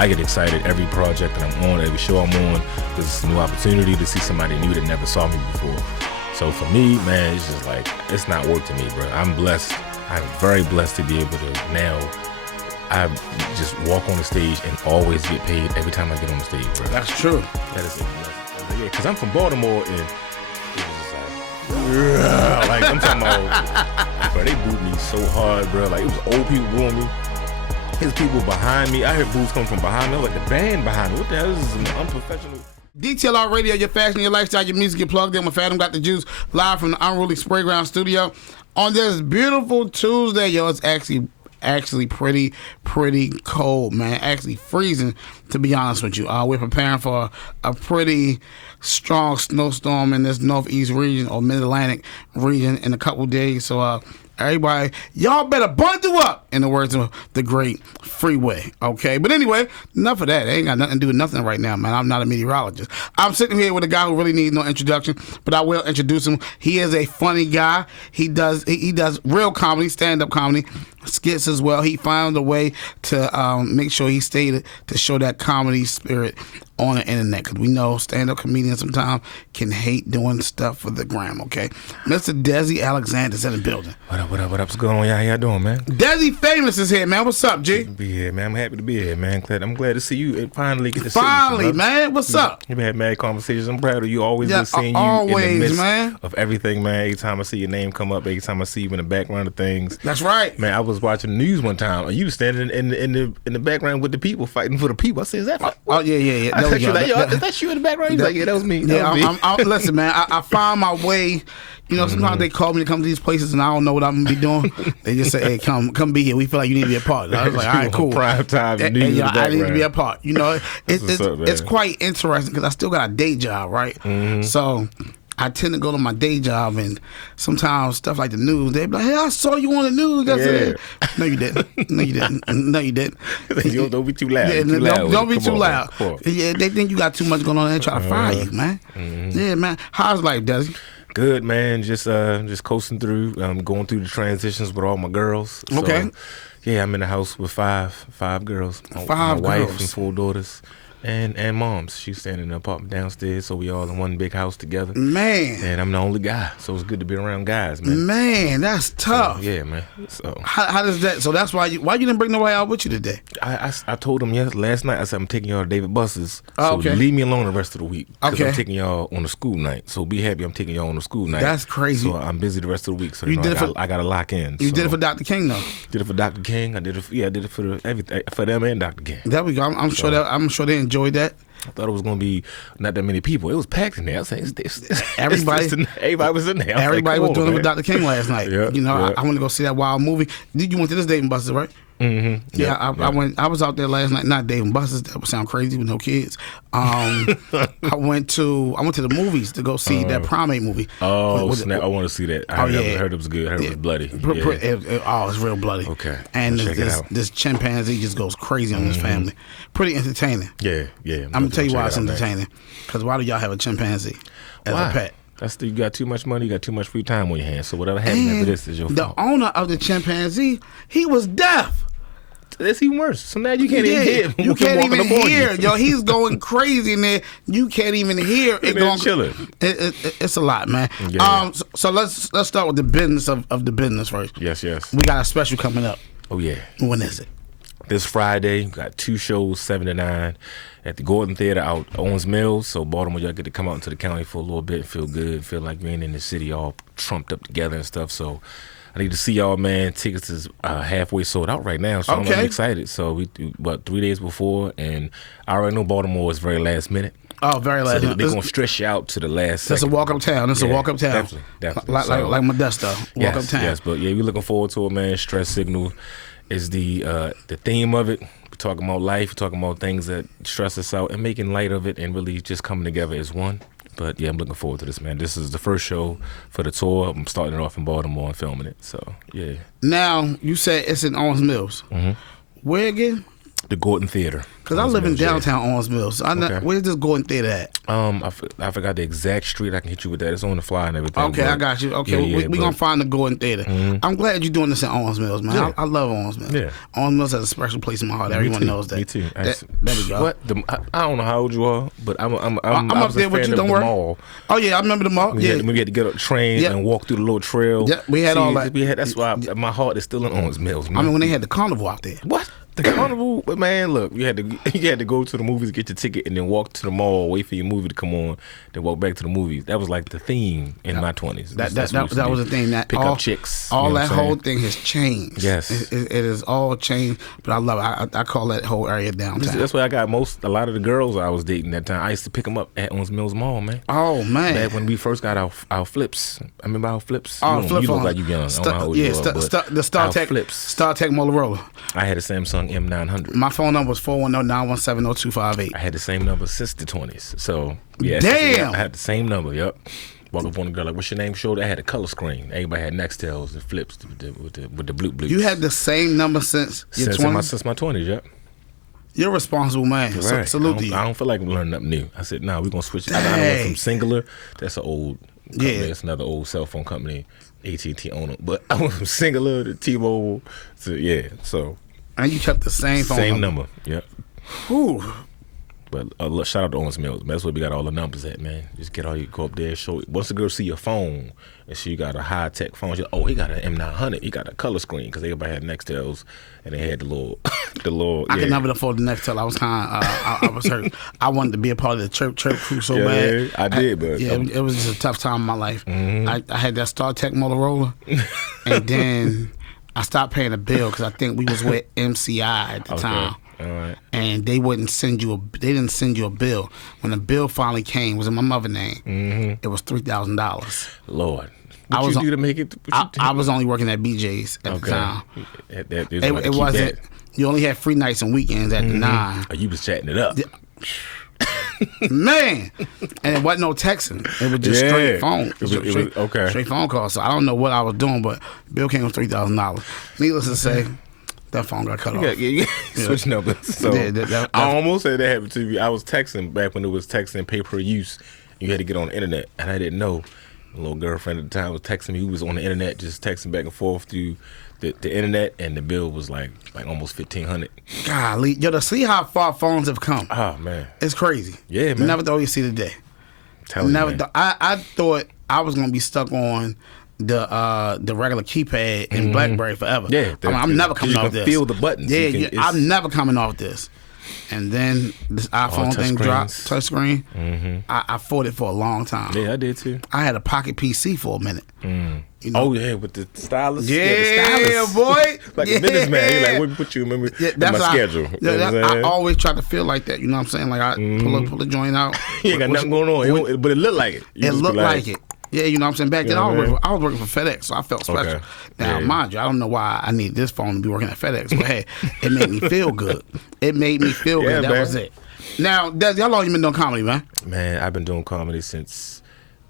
I get excited every project that I'm on, every show I'm on, because it's a new opportunity to see somebody new that never saw me before. So for me, man, it's just like, it's not work to me, bro. I'm blessed. I'm very blessed to be able to now, I just walk on the stage and always get paid every time I get on the stage, bro. That's true. That is a blessing. Yeah, because I'm from Baltimore, and it was like I'm talking about, bro, they booed me so hard, bro. Like, it was old people booing me. There's people behind me. I heard boos come from behind me. I was like, the band behind me. What the hell? This is an unprofessional. DTLR Radio, your fashion, your lifestyle, your music, get plugged in with Fadam Got the Juice, live from the Unruly Sprayground studio. On this beautiful Tuesday, yo, it's actually pretty cold, man. Actually freezing, to be honest with you. We're preparing for a pretty strong snowstorm in this northeast region or mid-Atlantic region in a couple days. So everybody, y'all better bundle up, in the words of the great Freeway, okay? But anyway, enough of that. It ain't got nothing to do with nothing right now, man. I'm not a meteorologist. I'm sitting here with a guy who really needs no introduction, but I will introduce him. He is a funny guy. He does real comedy, stand-up comedy, skits as well. He found a way to make sure he stayed to show that comedy spirit on the internet, because we know stand-up comedians sometimes can hate doing stuff for the gram, okay? Mr. Desi Alexander is in the building. What up? What's going on? How y'all doing, man? Desi Famous is here, man. What's up, G? Be here, man. I'm happy to be here, man. I'm glad to see you and finally get to see you. Finally, man. What's up? You've had mad conversations. I'm proud of you. Always been seeing you always, in the midst man. of everything, man. Every time I see your name come up, every time I see you in the background of things. That's right. Man, I was watching the news one time, and you was standing in the background with the people, fighting for the people. I said, is that yeah. I said, is that you in the background? He's like, yeah, that was me. Listen, man, I found my way. You know, sometimes they call me to come to these places and I don't know what I'm gonna be doing. They just say, hey, come be here. We feel like you need to be a part. I was like, all right, cool. Prime time news in the I need to be a part. You know, it's quite interesting because I still got a day job, right? Mm-hmm. So I tend to go to my day job, and sometimes stuff like the news, they be like, hey, I saw you on the news yesterday. Yeah. No, you didn't. No, you didn't. Don't be too loud. Yeah, don't be too loud. Yeah, they think you got too much going on and they try to fire you, man. Mm-hmm. Yeah, man. How's life, Desi? Good, man. Just coasting through. Going through the transitions with all my girls. Okay. So, yeah, I'm in the house with five girls. My wife and 4 daughters. And moms. She's staying in the apartment downstairs, so we all in one big house together. Man. And I'm the only guy, so it's good to be around guys, man. Man, that's tough. So, yeah, man. So how does that? So that's why you didn't bring nobody out with you today? I told them last night. I said I'm taking y'all to David Buster's. So okay. Leave me alone the rest of the week. Okay. I'm taking y'all on a school night. So be happy I'm taking y'all on a school night. That's crazy. So I'm busy the rest of the week. So I got to lock in. You did it for Dr. King though. Did it for Dr. King. I did it for everything, for them and Dr. King. There we go. I'm sure they enjoyed that. I thought it was going to be not that many people. It was packed in there. I was saying, everybody was in there. Everybody was doing it with Dr. King last night. Yeah, you know, I went to go see that wild movie. You went to this Dave & Buster's, right? Mm-hmm. Yeah, I was out there last night. Not Dave & Buster's. That would sound crazy with no kids. I went to the movies to go see that Primate movie. Oh, snap! I want to see that. I heard it was good. I heard it was bloody. It's real bloody. Okay. And this chimpanzee just goes crazy on his family. Pretty entertaining. Yeah. I'm gonna tell you why it's entertaining. Because why do y'all have a chimpanzee as a pet? You got too much money, you got too much free time on your hands. So whatever happens after this is your fault. The owner of the chimpanzee, he was deaf. That's even worse. So now you can't even hear. You can't even hear. Yo, he's going crazy in there. You can't even hear. Chilling. It's a lot, man. Yeah. So let's start with the business of the business first. Yes. We got a special coming up. Oh yeah. When is it? This Friday. We got 2 shows, 7 to 9, at the Gordon Theater out Owens Mills. So Baltimore, y'all get to come out into the county for a little bit, feel good, feel like being in the city all trumped up together and stuff. So I need to see y'all, man. Tickets is halfway sold out right now, so I'm excited. So we 3 days before, and I already know Baltimore is very last minute. Oh, very last minute. They're going to stress you out to the last second. That's a walk uptown. That's a walk uptown. Definitely. Like Modesto. Walk uptown. Yes, but yeah, we're looking forward to it, man. Stress Signal is the theme of it. We're talking about life. We're talking about things that stress us out and making light of it and really just coming together as one. But yeah, I'm looking forward to this, man. This is the first show for the tour. I'm starting it off in Baltimore and filming it. So yeah. Now you said it's in Owens Mills. Mm-hmm. Where again? The Gordon Theater. Because I live in downtown Owens Mills. So where's this Gordon Theater at? I forgot the exact street. I can hit you with that. It's on the flyer and everything. Okay, I got you. Okay, we're going to find the Gordon Theater. I'm glad you're doing this in Owens Mills, man. Yeah. I love Owens Mills. Yeah. Owens Mills has a special place in my heart. Everyone knows that. Me too. There we go. What? I don't know how old you are, but I'm up there with you. Don't worry. Mall. Oh yeah, I remember the mall. We had to get on the train and walk through the little trail. Yeah, we had all that. That's why my heart is still in Owens Mills. Man. I mean, when they had the carnival out there. What? The carnival, but man, look, you had to go to the movies, get your ticket, and then walk to the mall, wait for your movie to come on, then walk back to the movies. That was like the theme in my 20s. That was the thing. That pick up chicks. All that whole thing has changed. Yes, it has all changed. But I love it. I call that whole area downtown. That's where I got a lot of the girls I was dating that time. I used to pick them up at Owens Mills Mall, man. Oh man, back when we first got our flips. I remember our flips. Oh, you look like you young. I don't know how old you are, the StarTech flips. StarTech Motorola. I had a Samsung M900. My phone number was 410-917-0258. I had the same number since the 20s. So, yeah. Damn. I had the same number, yep. Walk up on the girl like, what's your name? Showed I had a color screen. Everybody had Nextels and flips with the blue blues. You had the same number since your 20s? Since my 20s, yep. You're a responsible man. Right. Salute to you. I don't feel like learning nothing new. I said, we're going to switch. I went from Singular. That's an old company. Yeah. That's another old cell phone company. AT&T owned it. But I went from Singular to T-Mobile to, so. And you kept the same phone Same number, yep. Whew. But shout out to Owens Mills. That's where we got all the numbers at, man. Just go up there, show it. Once the girl see your phone and she got a high tech phone, she he got an M900. He got a color screen because everybody had Nextels and they had the little. I could never afford the Nextel. I was I was hurt. I wanted to be a part of the chirp crew so bad. Yeah, I did, but it was just a tough time in my life. Mm-hmm. I had that StarTech Motorola, and then I stopped paying the bill because I think we was with MCI at the time. All right. And they didn't send you a bill. When the bill finally came, it was in my mother's name. It was $3,000. Lord. What you do to make it? I was only working at BJ's at the time. It wasn't. You only had free nights and weekends at the 9. Oh, you was chatting it up. Man, and it wasn't no texting. It was just straight phone. Straight phone call. So I don't know what I was doing, but bill came with $3,000. Needless to say, that phone got cut off. Switch numbers. So I almost said that happened to me. I was texting back when it was texting pay per use. You had to get on the internet, and I didn't know. A little girlfriend at the time was texting me. Who was on the internet, just texting back and forth through the internet, and the bill was like almost $1,500. Golly, to see how far phones have come. Oh man, it's crazy. Yeah, man. Never thought you'd see the day. I thought I was gonna be stuck on the regular keypad in BlackBerry forever. Yeah, I'm never coming off this. Feel the buttons. Yeah, I'm never coming off this. And then this iPhone thing dropped, touchscreen. I fought it for a long time. Yeah, I did too. I had a pocket PC for a minute. You know? Oh yeah, with the stylus. Yeah, the stylus. Boy. Like a businessman. You're like, what put you in my schedule? I always try to feel like that. You know what I'm saying? Like I pull a joint out. You ain't got nothing going on, but it looked like it. It looked like it. Yeah, you know what I'm saying? Back then, I was working for FedEx, so I felt special. Okay. Now, mind you, I don't know why I need this phone to be working at FedEx, but hey, it made me feel good. It made me feel good. That was it. Now, Desi, how long you been doing comedy, man? Man, I've been doing comedy since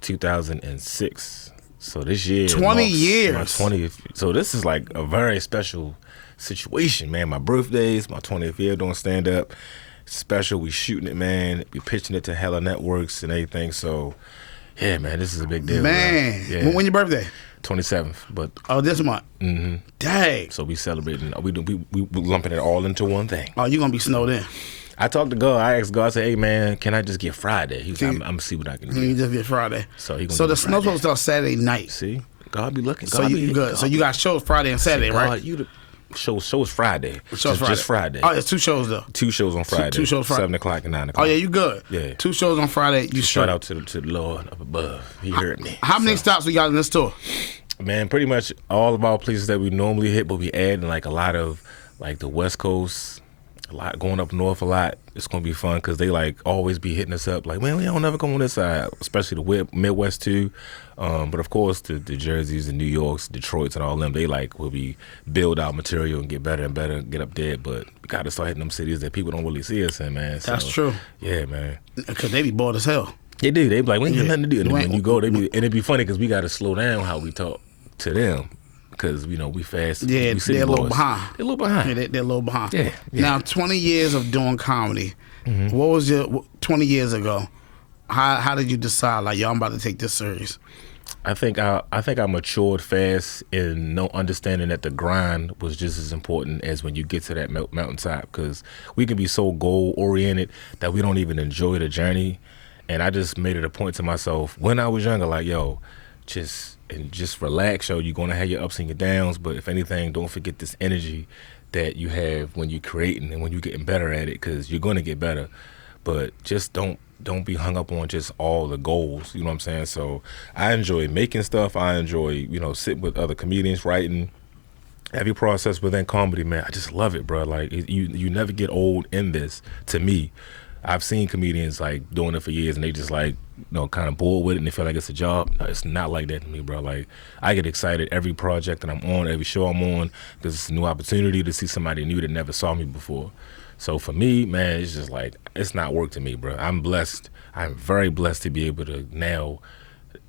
2006. So this year, 20 years. My 20th. So this is like a very special situation, man. My birthday's my 20th year doing stand up. Special. We shooting it, man. We pitching it to hella networks and everything. So. Yeah, man, this is a big deal. Man, yeah. When your birthday? 27th, but this month. Dang. So we celebrating. We lumping it all into one thing. Oh, you gonna be snowed in? I talked to God. I asked God. I said, "Hey, man, can I just get Friday?" He said, "I'm gonna see what I can do." You just get Friday. So the snow's supposed to start Saturday night. See, God be looking. So you good. So you got shows Friday and Saturday, right? Shows Friday. Just Friday. Oh, it's 2 shows though. 2 shows on Friday. 2 shows Friday. 7 o'clock and 9 o'clock. Oh yeah, you good. Yeah. 2 shows on Friday. You shout out to the Lord up above. He heard me. How many stops we got in this tour? Man, pretty much all of our places that we normally hit, but we add like a lot of like the West Coast, a lot going up north a lot. It's gonna be fun because they like always be hitting us up like, man, we don't never come on this side, especially the Midwest too. But of course, the Jerseys and New Yorks, Detroits, and all them, they like will be build out material and get better and better, get up there. But we got to start hitting them cities that people don't really see us in, man. So, that's true. Yeah, man. Because they be bored as hell. They do. They be like, we ain't got nothing to do. And when you go, and it'd be funny because we got to slow down how we talk to them. because we fast. Yeah, we they're a little behind. They're a little behind. Yeah, they're a little behind. Yeah. Now, 20 years of doing comedy. What was your 20 years ago? How did you decide like, yo, I'm about to take this serious? I think I matured fast in no understanding that the grind was just as important as when you get to that mountaintop, because we can be so goal oriented that we don't even enjoy the journey. And I just made it a point to myself when I was younger, like, yo, just relax, yo. You're gonna have your ups and your downs, but if anything, don't forget this energy that you have when you're creating and when you're getting better at it, because you're gonna get better. But just don't be hung up on just all the goals. You know what I'm saying? So I enjoy making stuff. I enjoy, sitting with other comedians, writing. Every process within comedy, man, I just love it, bro. Like, you never get old in this, to me. I've seen comedians, like, doing it for years, and they just, like, kind of bored with it, and they feel like it's a job. No, it's not like that to me, bro. Like, I get excited every project that I'm on, every show I'm on, because it's a new opportunity to see somebody new that never saw me before. So for me, man, it's just like, it's not work to me, bro. I'm blessed. I'm very blessed to be able to now,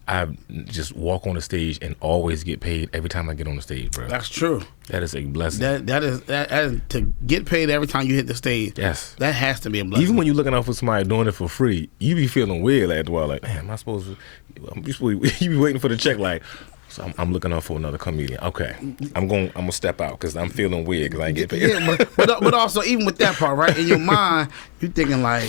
I just walk on the stage and always get paid every time I get on the stage, bro. That's true. That is a blessing. That is to get paid every time you hit the stage. Yes. That has to be a blessing. Even when you're looking out for somebody doing it for free, you be feeling weird after a while. Like, man, am I supposed to? You be waiting for the check. Like, so I'm looking out for another comedian. Okay, I'm gonna step out because I'm feeling weird because I ain't get paid. Yeah, but also even with that part, right? In your mind, you thinking like,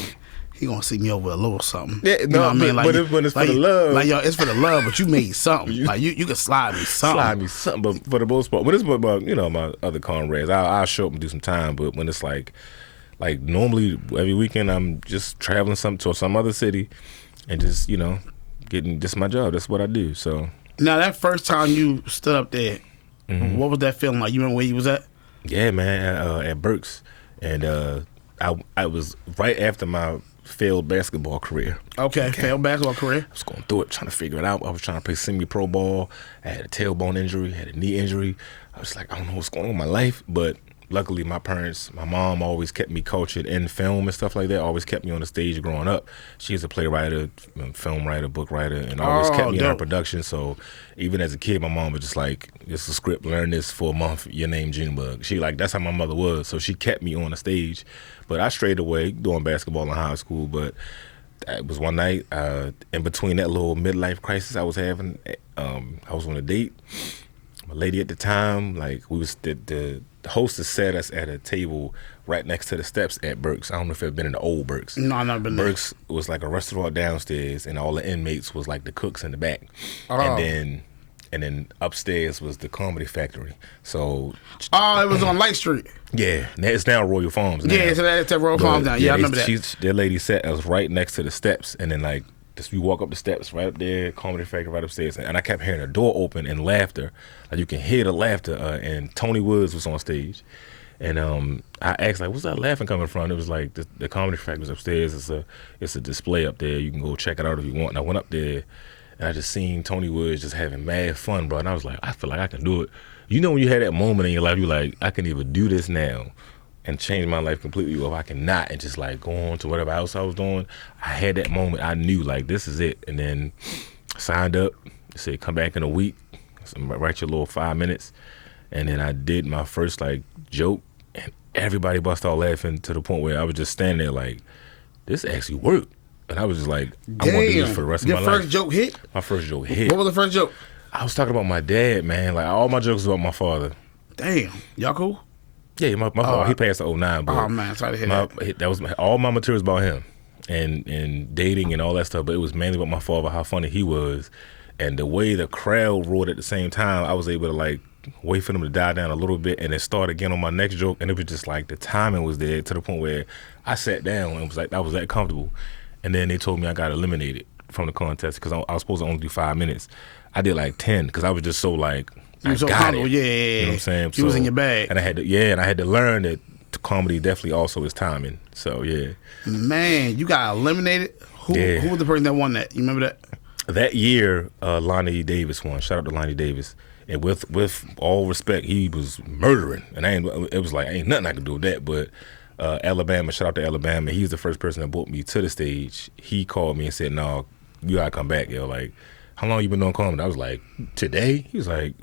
he gonna see me over a little something. Yeah, you know what I mean? Like, but when it's for the love, like, yo, it's for the love, but you made something. Like, you can slide me something. But for the most part, when it's about my other comrades, I'll show up and do some time. But when it's like normally every weekend, I'm just traveling to some other city, and just getting just my job. That's what I do. So. Now, that first time you stood up there, what was that feeling like? You remember where you was at? Yeah, man, at Burks. And I was right after my failed basketball career. Okay, failed basketball career. I was going through it, trying to figure it out. I was trying to play semi-pro ball. I had a tailbone injury, had a knee injury. I was like, I don't know what's going on in my life. But luckily, my mom always kept me cultured in film and stuff like that, always kept me on the stage growing up. She's a playwright, film writer, book writer, and always kept me in her production. So even as a kid, my mom was just like, this is a script, learn this for a month, your name Junebug. That's how my mother was. So she kept me on the stage. But I strayed away doing basketball in high school. But it was one night, in between that little midlife crisis I was having, I was on a date. My lady at the time, like, we was the hostess sat us at a table right next to the steps at Burks. I don't know if you've been in the old Burks. No, I've never been there. Burks was like a restaurant downstairs, and all the inmates was like the cooks in the back. Oh. And then upstairs was the Comedy Factory. So. Oh, it was on Light Street. Yeah, it's now Royal Farms. Now. Yeah, so that's at Royal Farms now. Yeah, I remember that. That lady sat us right next to the steps, and then like you walk up the steps right up there, Comedy Factory right upstairs, and I kept hearing the door open and laughter. Like, you can hear the laughter, and Tony Woods was on stage. And I asked, like, what's that laughing coming from? It was like the Comedy Factory was upstairs. It's a display up there. You can go check it out if you want. And I went up there, and I just seen Tony Woods just having mad fun, bro. And I was like, I feel like I can do it. You know, when you had that moment in your life, you're like, I can either do this now and change my life completely, or if I cannot, and just like go on to whatever else I was doing. I had that moment. I knew, like, this is it. And then signed up. Said, come back in a week. So write your little 5 minutes. And then I did my first, like, joke, and everybody bust out laughing to the point where I was just standing there like, this actually worked. And I was just like, I'm going to do this for the rest of my life. Your first joke hit? My first joke hit. What was the first joke? I was talking about my dad, man. Like, all my jokes about my father. Damn. Y'all cool? Yeah, my father, he passed in 09. But oh, man, sorry to hear that. That was all my materials about him and dating and all that stuff. But it was mainly about my father, how funny he was. And the way the crowd roared at the same time, I was able to, like, wait for them to die down a little bit and then start again on my next joke. And it was just like the timing was there to the point where I sat down and was like, I was that comfortable. And then they told me I got eliminated from the contest because I was supposed to only do 5 minutes. I did like 10 because I was just so like, I got it. Yeah. You know what I'm saying? You was in your bag. And I had to learn that comedy definitely also is timing. So yeah. Man, you got eliminated. Who was the person that won that? You remember that? That year, Lonnie Davis won. Shout out to Lonnie Davis. And with all respect, he was murdering. And it was like, ain't nothing I could do with that. But Alabama, shout out to Alabama. He's the first person that brought me to the stage. He called me and said, no, you gotta come back, yo. Like, how long you been doing comedy? I was like, today? He was like,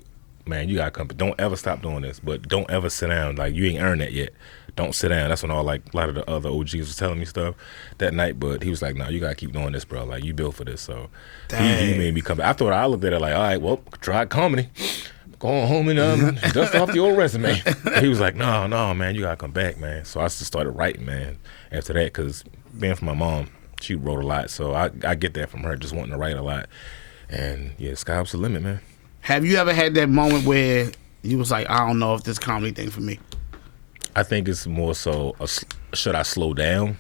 man, you gotta come. Don't ever stop doing this, but don't ever sit down. Like, you ain't earned that yet. Don't sit down. That's when all like a lot of the other OGs was telling me stuff that night. But he was like, no, you gotta keep doing this, bro. Like, you built for this. So he made me come back. I looked at it like, all right, well, try comedy. Going home and dust off the old resume. He was like, no, man, you gotta come back, man. So I just started writing, man, after that, because being from my mom, she wrote a lot. So I get that from her, just wanting to write a lot. And yeah, sky's the limit, man. Have you ever had that moment where you was like, I don't know if this comedy thing for me? I think it's more so, should I slow down?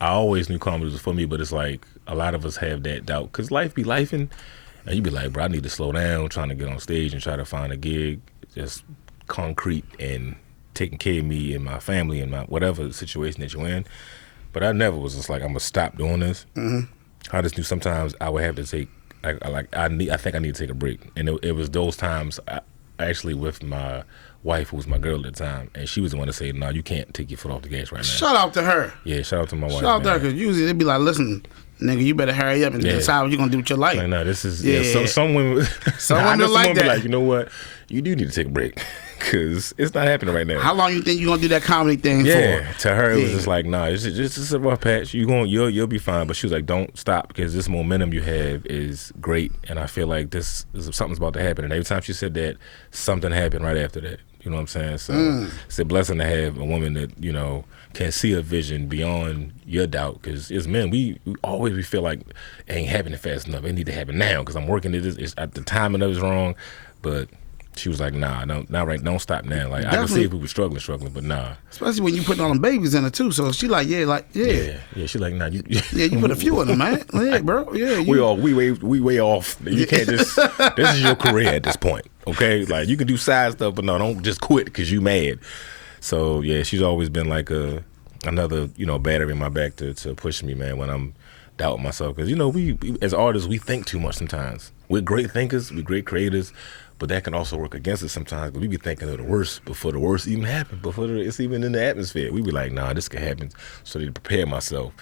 I always knew comedy was for me, but it's like a lot of us have that doubt because life be lifing, and you be like, bro, I need to slow down trying to get on stage and try to find a gig, just concrete and taking care of me and my family and my whatever situation that you're in. But I never was just like, I'm gonna stop doing this. Mm-hmm. I just knew sometimes I would have to take, I think I need to take a break, and it was those times. Actually, with my wife, who was my girl at the time, and she was the one to say, "No, you can't take your foot off the gas right now." Shout out to her. Yeah, shout out to my wife. Shout out to her, because usually they'd be like, "Listen, nigga, you better hurry up and decide what you're gonna do with your life." Like, no, this is some women. Some women like that. Be like, you know what? You do need to take a break because it's not happening right now. How long you think you're gonna do that comedy thing for? Yeah, to her it was just like, nah, it's just a rough patch. You'll be fine. But she was like, don't stop, because this momentum you have is great, and I feel like something's about to happen. And every time she said that, something happened right after that. You know what I'm saying? So it's a blessing to have a woman that, you know, can see a vision beyond your doubt. Because as men, we feel like it ain't happening fast enough. It need to happen now because I'm working at this. It's at the timing of it's wrong. But she was like, nah, don't stop now. Like, I can see if we were struggling, but nah. Especially when you putting all them babies in it too. So she like, yeah. Yeah, she like, nah, you put a few of them, man. Yeah, bro. Yeah. We way off. You can't just, this is your career at this point. Okay? Like, you can do side stuff, but no, don't just quit because you mad. So yeah, she's always been like another, you know, battery in my back to push me, man, when I'm doubting myself. Because, you know, we as artists, we think too much sometimes. We're great thinkers, we're great creators, but that can also work against us sometimes. But we be thinking of the worst before the worst even happens, before it's even in the atmosphere. We be like, nah, this could happen, so to prepare myself.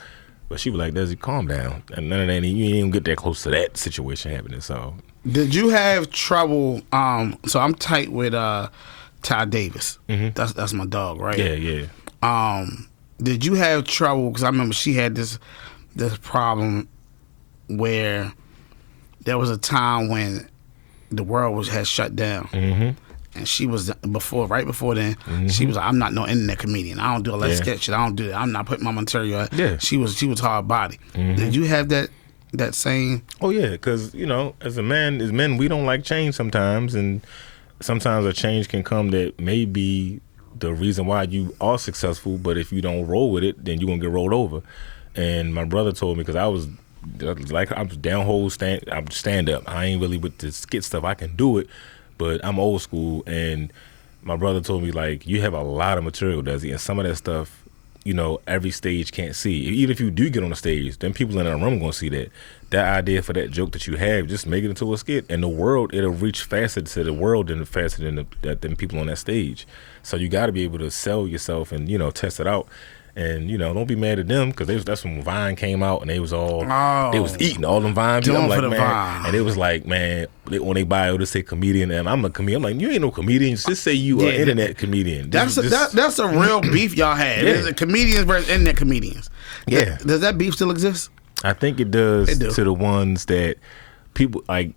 But she was like, Desi, calm down. And none of that, you ain't even get that close to that situation happening. So, did you have trouble? So I'm tight with Ty Davis. Mm-hmm. That's my dog, right? Yeah. Did you have trouble? Because I remember she had this problem where there was a time when the world had shut down. Mm-hmm. And she was right before then. Mm-hmm. She was like, I'm not no internet comedian. I don't do all that sketch shit. I don't do that. I'm not putting my material out. Yeah. She was hard body. Mm-hmm. Did you have that same? Oh yeah, because, you know, as men, we don't like change sometimes, and sometimes a change can come that may be the reason why you are successful. But if you don't roll with it, then you're gonna get rolled over. And my brother told me, because I was like, I'm downhole stand up. I ain't really with the skit stuff. I can do it, but I'm old school. And my brother told me, like, you have a lot of material, Desi, and some of that stuff, you know, every stage can't see. Even if you do get on the stage, then people in the room gonna see that. That idea for that joke that you have, just make it into a skit, and the world, it'll reach faster to the world and faster than people on that stage. So you got to be able to sell yourself and, you know, test it out. And, you know, don't be mad at them, because that's when Vine came out, and they was eating all them Vine people. I'm like, man, Vine. And it was like, man, on their bio they say comedian, and I'm a comedian. I'm like, you ain't no comedian. Just say you an internet comedian. That's a real beef y'all had. Yeah. Comedians versus internet comedians. Yeah. Does that beef still exist? I think it does. To the ones that people, like,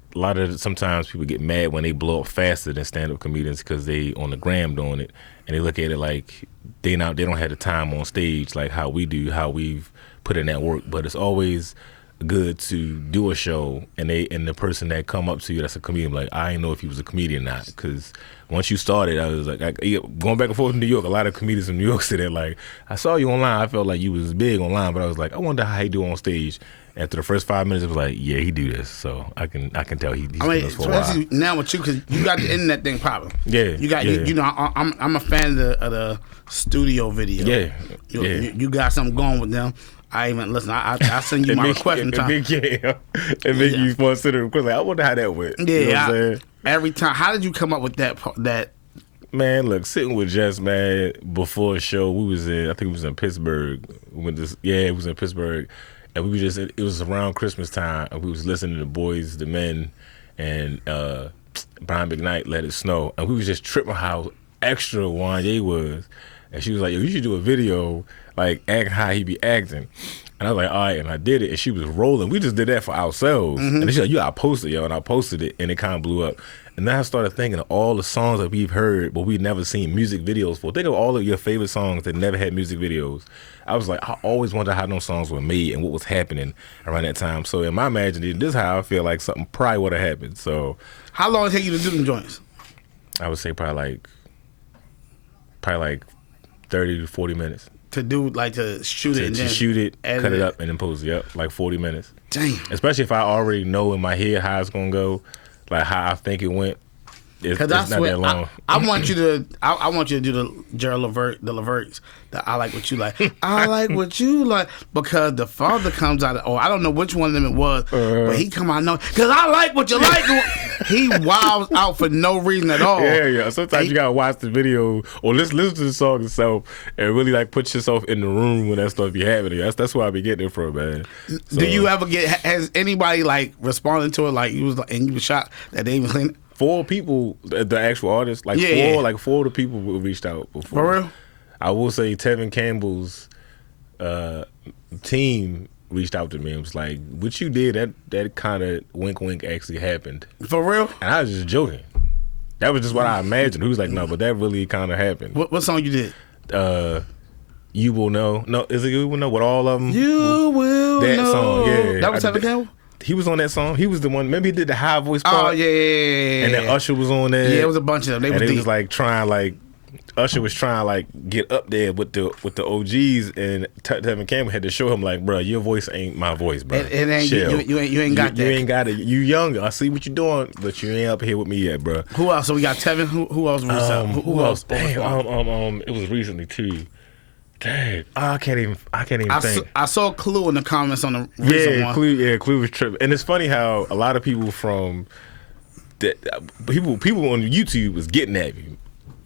sometimes people get mad when they blow up faster than stand-up comedians because they on the gram doing it, and they look at it like they don't have the time on stage like how we do, how we've put in that work. But it's always good to do a show, and the person that come up to you that's a comedian, like, I didn't know if he was a comedian or not, because once you started, I was like, going back and forth in New York, a lot of comedians in New York say that, like, I saw you online, I felt like you was big online, but I was like, I wonder how he do on stage. After the first 5 minutes, it was like, yeah, he do this, so I can tell he's doing this for a while. Especially now with you, because you got the internet thing popping. Yeah, you got you know, I'm a fan of the studio video. Yeah, you got something going with them. I even listen. I send you my request from time. It make you want to send a request. Like, I wonder how that went. Yeah, you know what I'm saying? Every time. How did you come up with that? Man, look, sitting with Jess, man, before a show, I think it was in Pittsburgh. It was in Pittsburgh. And it was around Christmas time, and we was listening to Boys the Men, and Brian McKnight, Let It Snow, and we was just tripping how extra Wanye was, and she was like, yo, you should do a video like acting how he be acting. And I was like, all right, and I did it, and she was rolling. We just did that for ourselves. And she's like, you gotta post it, yo, and I posted it, and it kind of blew up. And then I started thinking of all the songs that we've heard, but we've never seen music videos for. Think of all of your favorite songs that never had music videos. I was like, I always wondered how those songs were made and what was happening around that time. So in my imagination, this is how I feel like something probably would have happened. So how long did it take you to do them joints? I would say probably like 30 to 40 minutes. To do, like, to shoot it and then shoot it, cut it up, and then post it. Yep, like 40 minutes. Damn. Especially if I already know in my head how it's gonna go, like how I think it went. It's not that long. I want you to. I want you to do the Gerald Levert, the Leverts. The I like what you like. I like what you like, because the father comes out. I don't know which one of them it was, but he come out because I like what you like. He wilds out for no reason at all. Yeah. Sometimes you gotta watch the video or listen to the song itself and really like put yourself in the room when that stuff be happening. That's where I be getting it from, man. So, do you ever has anybody like responded to it like you was shocked that they even seen it? 4 people, the actual artists, like four of the people who reached out before. For real? I will say Tevin Campbell's team reached out to me and was like, what you did, that kind of wink actually happened. For real? And I was just joking. That was just what I imagined. He was like, no, but that really kind of happened. What song you did? You Will Know. No, is it You Will Know with all of them? You Will that Know. That song, yeah. That was Tevin Campbell? He was on that song. He was the one. Maybe he did the high voice part. Oh, yeah. And then Usher was on there. Yeah, it was a bunch of them. They was like trying Usher was trying like get up there with the OGs, and Tevin Campbell had to show him like, bro, your voice ain't my voice, bro. It ain't you ain't got that. You ain't got it. You young. I see what you're doing, but you ain't up here with me yet, bro. Who else? So we got Tevin. Who else? Who else? Damn. It was recently too. Dang, I can't even think. I saw Clue in the comments on the recent one. Clue was tripping. And it's funny how a lot of people from people on YouTube was getting at me.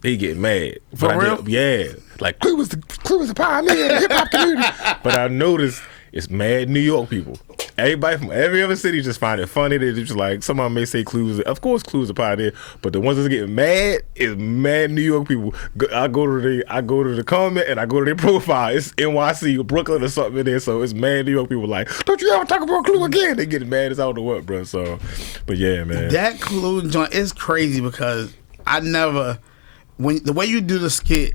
They get mad. For real? Yeah. Like Clue was the pioneer of the hip hop community. But I noticed it's mad New York people. Everybody from every other city just find it funny. They just like, someone may say Clue's, of course Clue's a pioneer, but the ones that's getting mad is mad New York people. I go to the comment and I go to their profile. It's NYC or Brooklyn or something in there, so it's mad New York people like, don't you ever talk about Clue again? They get mad as I don't know what, bro. So, but yeah, man. That Clue joint is crazy because the way you do the skit,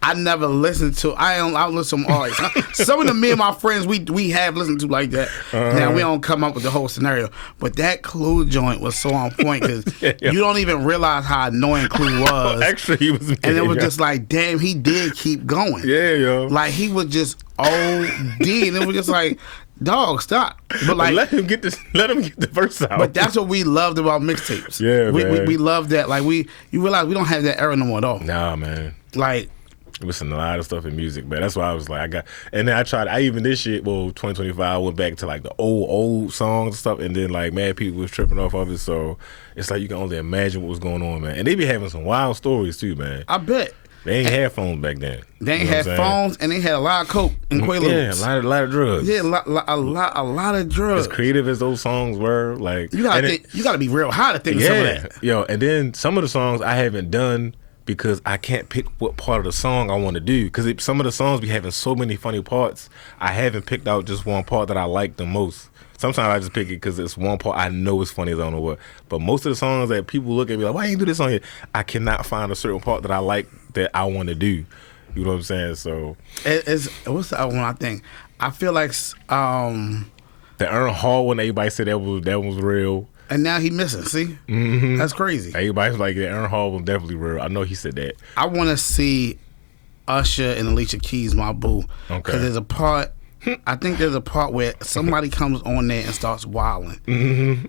I never listened to. I listen to all like, some of the me and my friends we have listened to like that. Now we don't come up with the whole scenario, but that Clue joint was so on point because you don't even realize how annoying Clue was. Actually, he was, and it was just like, damn, he did keep going. Yeah, yo. Like he was just OD, and it was just like, dog, stop. But like, let him get the verse out. But that's what we loved about mixtapes. Yeah, man. We love that. Like you realize we don't have that era no more at all. Nah, man. Like, listen to a lot of stuff in music, man. That's why I was like, and then I even this shit, 2025, I went back to like the old songs and stuff, and then like mad people was tripping off of it, so it's like you can only imagine what was going on, man. And they be having some wild stories too, man. I bet. They ain't had phones back then. They ain't had phones, and they had a lot of coke and Quaaludes. Yeah, a lot of drugs. Yeah, a lot of drugs. As creative as those songs were, like you gotta be real high to think of some of that. Yo, and then some of the songs I haven't done because I can't pick what part of the song I want to do. Because some of the songs be having so many funny parts, I haven't picked out just one part that I like the most. Sometimes I just pick it because it's one part I know is funny as I don't know what. But most of the songs that people look at me like, why you do this song here? I cannot find a certain part that I like that I want to do. You know what I'm saying? So what's the other one I think? I feel like the Earn Hall one, everybody said that was real. And now he missing. See, That's crazy. Everybody's like, the Earn Hall was definitely real. I know he said that. I want to see Usher and Alicia Keys, my boo. Okay. Because there's a part. I think there's a part where somebody comes on there and starts wilding.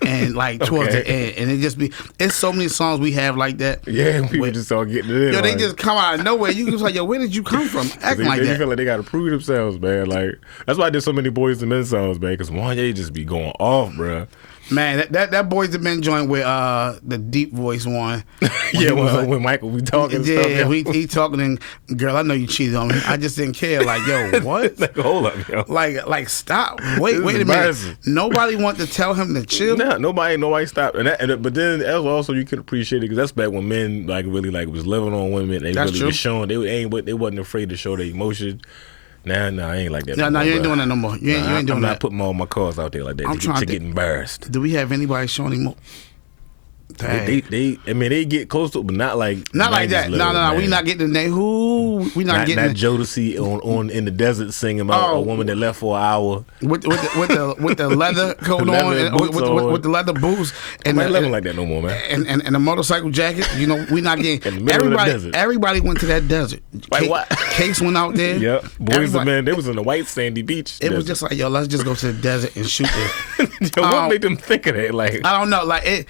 And like towards the end, and it's so many songs we have like that. Yeah, people just start getting it in. Yo, they just come out of nowhere. You just like, yo, where did you come from? Acting like that. They feel like they gotta prove themselves, man. Like that's why I did so many Boys and Men songs, man. Because Wanye just be going off, bro. Man, that Boys the Men joint with the deep voice one. Yeah, when Michael we talking. And stuff, yeah, he talking and girl, I know you cheated on me. I just didn't care. Like, yo, what? Like, hold up, yo. Like, stop. Wait a minute. Nobody want to tell him to chill. Nah, nobody stopped. But then also you can appreciate it because that's back when men like really like was living on women. They That's really true. was showing they wasn't afraid to show their emotion. Nah, I ain't like that. No, you ain't doing that no more. You ain't doing I'm that. not putting all my cards out there like that to get embarrassed. Do we have anybody showing him? They get close to it, but not like that. No. We not getting the name. Who? We not getting not Jodeci on in the desert singing about a woman that left for an hour with the leather coat on, and with the leather boots, and I'm not living like that no more, man. And the motorcycle jacket. You know, we not getting. In the middle of the desert. Everybody went to that desert. Like what? Case went out there. Yep. Boys and men, they was in the white sandy beach. It was just like, yo, let's just go to the desert and shoot it. What made them think of that? Like, I don't know. Like it.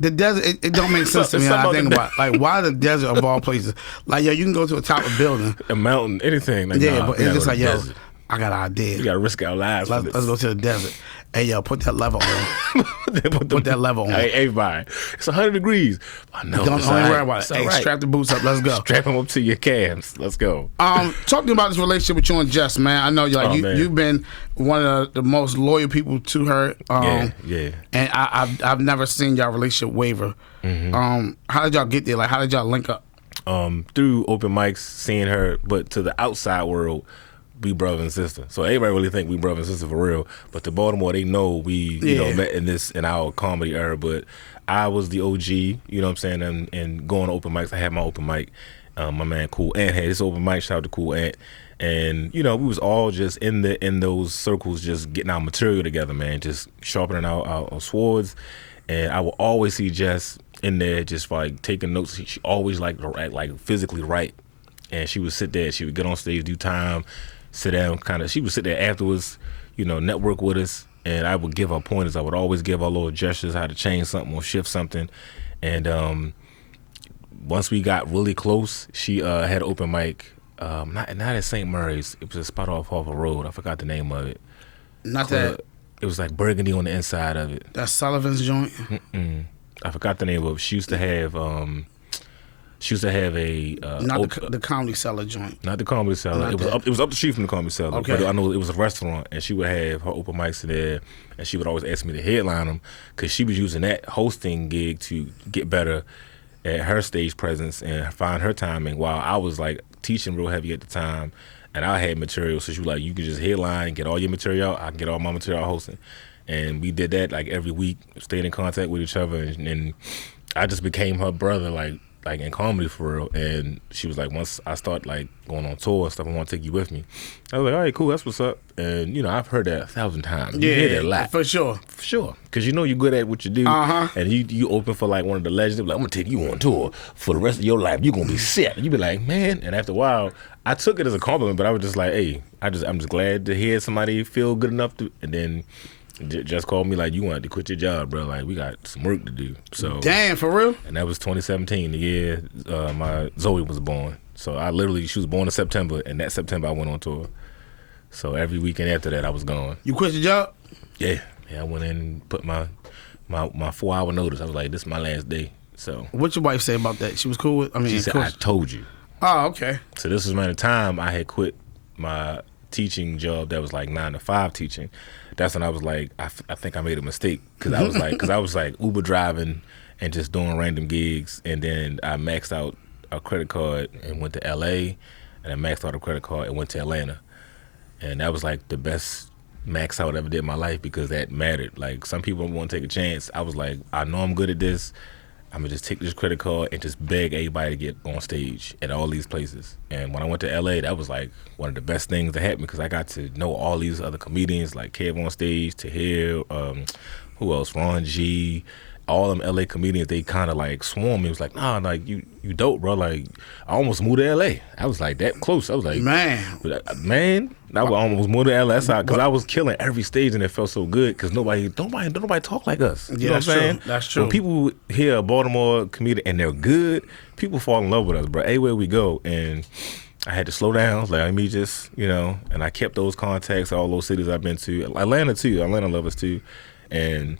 The desert, it don't make sense to me. I think about like why the desert of all places. Like, yo, you can go to the top of a building, a mountain, anything. Like, yeah, but it's just like, yo, desert. I got an idea. We gotta risk our lives. Let's go to the desert. Hey, yo, put that level on. Put that level on. Hey, everybody, it's 100 degrees. I know. Don't worry about it. Hey, strap the boots up. Let's go. Strap them up to your calves. Let's go. Talking about this relationship with you and Jess, man. I know you've been one of the most loyal people to her. Yeah. And I've never seen y'all relationship waver. Mm-hmm. How did y'all get there? Like, how did y'all link up? Through open mics, seeing her, but to the outside world, we brother and sister. So everybody really think we brother and sister for real. But to Baltimore, they know we met in our comedy era. But I was the OG, you know what I'm saying, and going to open mics. I had my open mic. My man Cool Ant had his open mic. Shout out to Cool Ant. And we was all just in those circles, just getting our material together, man, just sharpening our swords. And I will always see Jess in there, just like taking notes. She always liked to write, like physically write. And she would sit there. She would get on stage, do time, sit down, she would sit there afterwards, network with us, and I would give her pointers. I would always give her little gestures, how to change something or shift something. And once we got really close, she had an open mic, not at St. Murray's. It was a spot off a road. I forgot the name of it. It was like burgundy on the inside of it. That's Sullivan's joint? I forgot the name of it. She used to have a the Comedy Cellar joint. Not the Comedy Cellar. It was up the street from the Comedy Cellar. Okay. But I know it was a restaurant, and she would have her open mics in there, and she would always ask me to headline them because she was using that hosting gig to get better at her stage presence and find her timing. While I was like teaching real heavy at the time, and I had material, so she was like, "You could just headline and get all your material out. I can get all my material out hosting." And we did that like every week, stayed in contact with each other, and I just became her brother, like in comedy for real. And she was like, once I start like going on tour and stuff, I want to take you with me. I was like, all right, cool, that's what's up. And I've heard that 1,000 times. You hear that a lot. For sure. Because you're good at what you do. And you open for like one of the legends. They're like, I'm going to take you on tour for the rest of your life. You're going to be set. You be like, man. And after a while, I took it as a compliment, but I was just like, hey, I'm just glad to hear somebody feel good enough to, and then just called me like, you wanted to quit your job, bro. Like, we got some work to do. So damn, for real? And that was 2017, the year my Zoe was born. So she was born in September, and that September I went on tour. So every weekend after that, I was gone. You quit your job? Yeah, I went in and put my 4-hour notice. I was like, this is my last day. So what'd your wife say about that? She was cool with? She said, I told you. Oh, okay. So this was around the time I had quit my teaching job that was like 9 to 5 teaching. That's when I was like, I think I made a mistake because I was like Uber driving and just doing random gigs, and then I maxed out a credit card and went to LA, and I maxed out a credit card and went to Atlanta, and that was like the best max out I ever did in my life because that mattered. Like, some people want to take a chance. I was like, I know I'm good at this. I'm gonna just take this credit card and just beg everybody to get on stage at all these places. And when I went to LA, that was like one of the best things that happened because I got to know all these other comedians like Kev on stage, Tahir, who else? Ron G. All them LA comedians, they kind of like swarmed me. It was like, nah, like you dope, bro. Like, I almost moved to LA. I was like that close. I was like, man, I almost moved to LA. That's how, because I was killing every stage and it felt so good because nobody talk like us. You know what I'm saying? That's true. When people hear a Baltimore comedian and they're good, people fall in love with us, bro. Everywhere we go, and I had to slow down. I was like, let me just, and I kept those contacts, all those cities I've been to. Atlanta too. Atlanta love us too, and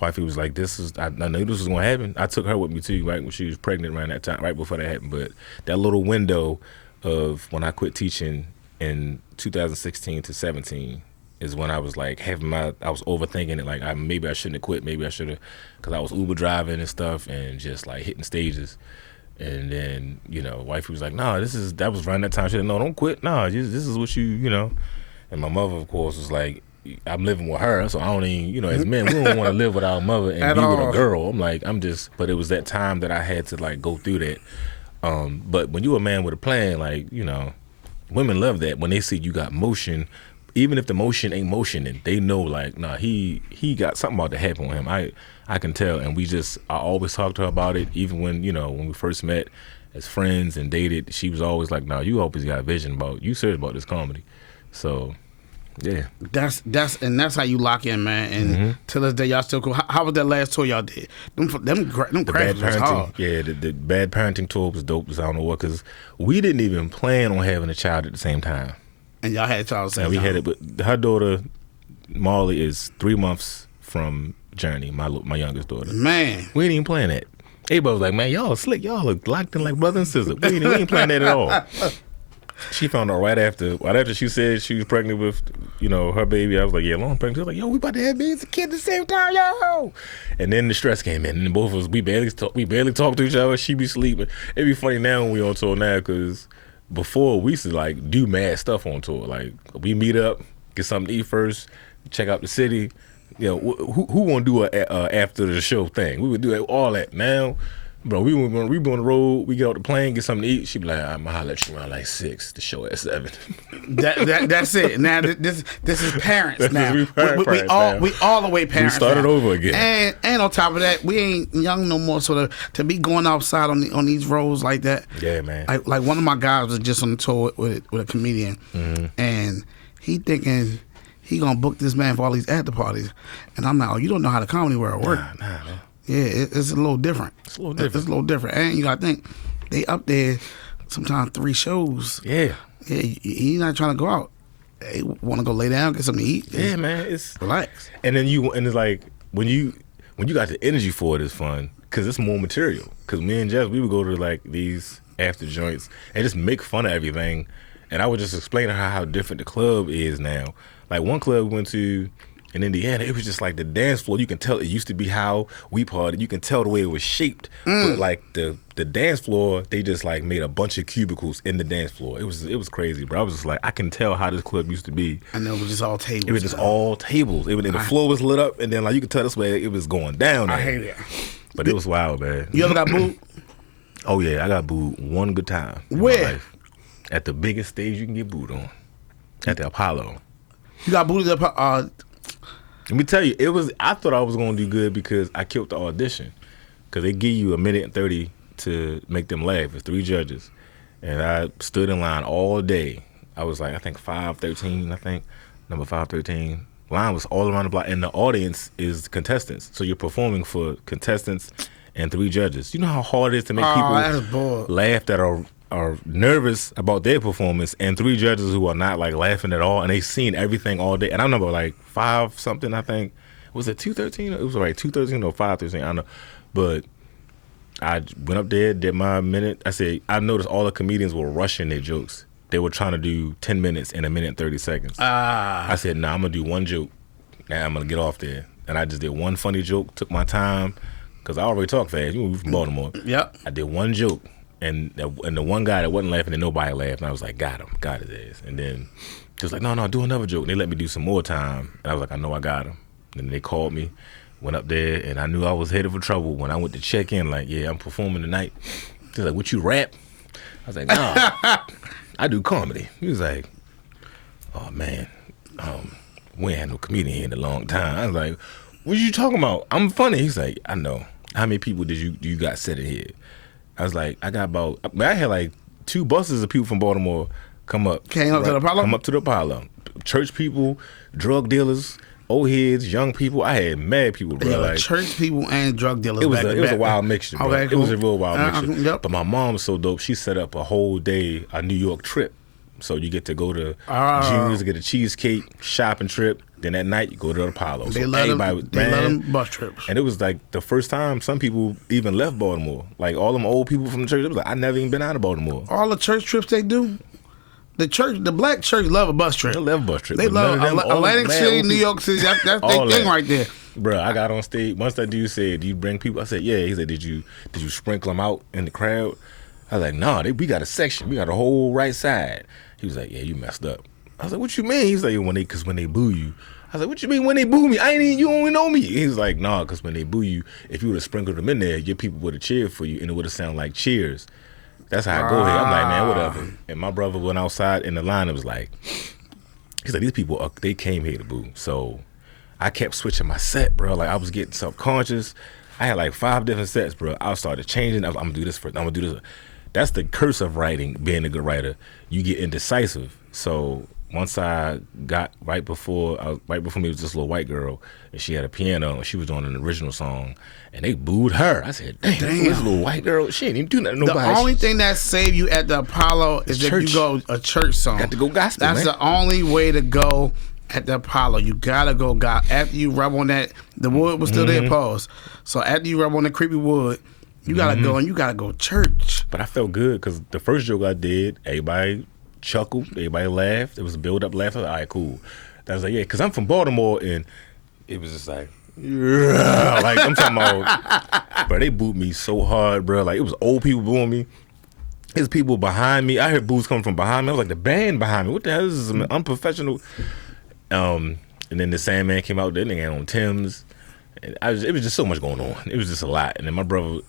wifey was like, I knew this was gonna happen. I took her with me too, right when she was pregnant around that time, right before that happened. But that little window of when I quit teaching in 2016 to 17 is when I was like I was overthinking it. Like maybe I shouldn't have quit. Maybe I should have, because I was Uber driving and stuff and just like hitting stages. And then, wifey was like, no, that was around that time. She said, no, don't quit. No, this is what you know. And my mother, of course, was like, I'm living with her, so I don't even, as men, we don't want to live with our mother and be with a girl. I'm like, but it was that time that I had to like go through that. But when you a man with a plan, like, women love that when they see you got motion, even if the motion ain't motioning, they know like, nah, he got something about to happen with him. I can tell, and I always talk to her about it, even when we first met as friends and dated. She was always like, nah, you always got a vision you serious about this comedy. So, yeah. That's how you lock in, man. And to this day, y'all still cool. How was that last tour y'all did? Them crashes was hard. Yeah, the Bad Parenting tour was dope as I don't know what, because we didn't even plan on having a child at the same time. And y'all had a child at the same time. We had it, but her daughter, Marley, is 3 months from Journey, my youngest daughter. Man. We didn't even plan that. Everybody was like, man, y'all slick. Y'all look locked in like brother and sister. We ain't plan that at all. She found out right after she said she was pregnant with, her baby. I was like, yeah, long pregnant. She was like, yo, we about to have babies and kids at the same time, yo. And then the stress came in, and both of us, we barely talk to each other. She be sleeping. It'd be funny now when we on tour now, because before we used to like do mad stuff on tour. Like we meet up, get something to eat first, check out the city. Who want to do a after the show thing? We would do all that. Now, bro, we be on the road. We get off the plane, get something to eat. She be like, I'm gonna holler at you around like 6. The show at 7. That's it. Now this is parents. Now we all the way parents. We started now. Over again. And on top of that, we ain't young no more. So to be going outside on these roads like that. Yeah, man. Like one of my guys was just on the tour with a comedian, and he thinking he gonna book this man for all these after parties, and I'm like, oh, you don't know how the comedy world works. Nah, man. Yeah, it's a little different. It's a little different. And you gotta think, they up there sometimes 3 shows. Yeah. Yeah, he's not trying to go out. They want to go lay down, get something to eat. Yeah, man. It's relax. And then it's like when you got the energy for it, it's fun because it's more material. Because me and Jeff, we would go to like these after joints and just make fun of everything. And I would just explain to her how different the club is now. Like one club we went to in Indiana, it was just like the dance floor. You can tell it used to be how we partied. You can tell the way it was shaped. But like the dance floor, they just like made a bunch of cubicles in the dance floor. It was crazy, bro. I was just like, I can tell how this club used to be. And it was just all tables. It was just all tables. The floor was lit up, and then like you could tell this way it was going down there. I hate it. But it was wild, man. You ever got booed? Oh yeah, I got booed one good time. Where? At the biggest stage you can get booed on. At the Apollo. You got booed at the Let me tell you, I thought I was gonna do good because I killed the audition. Cause they give you 1:30 to make them laugh. It's 3 judges. And I stood in line all day. I was like, I think 513, number 513. Line was all around the block, and the audience is contestants. So you're performing for contestants and 3 judges. You know how hard it is to make people laugh that are nervous about their performance, and 3 judges who are not like laughing at all, and they seen everything all day. And I remember like 5 something, I think. Was it 213? It was like 213 or 513, I don't know. But I went up there, did my minute. I noticed all the comedians were rushing their jokes. They were trying to do 10 minutes in 1:30 seconds. I said, nah, I'm gonna do 1 joke. Now I'm gonna get off there. And I just did 1 funny joke, took my time, because I already talk fast. You know, we from Baltimore. Yep. I did 1 joke. And the one guy that wasn't laughing and nobody laughed, and I was like, got him, got his ass. And then just like, no, do another joke. And they let me do some more time. And I was like, I know I got him. And then they called me, went up there, and I knew I was headed for trouble. When I went to check in, like, yeah, I'm performing tonight. He's like, what, you rap? I was like, nah, I do comedy. He was like, oh, man, we ain't had no comedian here in a long time. I was like, what you talking about? I'm funny. He's like, I know. How many people do you got sitting here? I was like, I had like 2 buses of people from Baltimore come up. Came up to the Apollo? Come up to the Apollo. Church people, drug dealers, old heads, young people. I had mad people, bro. Yeah, like, church people and drug dealers. It was a wild mixture, bro. Okay, cool. It was a real wild mixture. Yep. But my mom was so dope. She set up a whole day, a New York trip. So you get to go to Junior's, get a cheesecake, shopping trip, Then at night, you go to the Apollo. They So let everybody, them bus trips. And it was like the first time some people even left Baltimore. Like all them old people from the church, it was like, I never even been out of Baltimore. All the church trips they do. The black church love a bus trip. They love a bus trip. They love Atlantic City, New York City. That's their thing right there. Bro, I got on stage. Once that dude said, "Do you bring people?" I said, "Yeah." He said, "Did you sprinkle them out in the crowd?" I was like, "Nah, we got a section. We got a whole right side." He was like, "Yeah, you messed up." I was like, "What you mean?" He's like, "Because when they boo you." I was like, "What you mean when they boo me? You don't even know me." He was like, "Nah, because when they boo you, if you would have sprinkled them in there, your people would have cheered for you, and it would have sounded like cheers." That's how I go here. I'm like, man, whatever. And my brother went outside in the line and was like, he's like, these people, they came here to boo. So I kept switching my set, bro. Like I was getting self-conscious. I had like 5 different sets, bro. I started changing. I'm gonna do this first. I'm gonna do this. That's the curse of writing, being a good writer. You get indecisive. So once I got right before me was this little white girl, and she had a piano, and she was doing an original song, and they booed her. I said, damn. This little white girl, she ain't even do nothing to nobody. The only thing that saved you at the Apollo is if you go a church song. Got to go gospel, That's man. the only way to go at the Apollo. You gotta go gospel. After you rub on that, the wood was still there, pause. So after you rub on the creepy wood, you gotta go and you gotta go church. But I felt good because the first joke I did, everybody chuckled, everybody laughed. It was a build-up laugh. I was like, all right, cool. I was like, yeah, because I'm from Baltimore, and it was just like, yeah. Like, I'm talking about, bro, they booed me so hard, bro. Like, it was old people booing me. There's people behind me. I heard boos coming from behind me. I was like, the band behind me. What the hell is this? Unprofessional. And then the Sandman came out. That nigga on Tim's. And it was just so much going on. It was just a lot. And then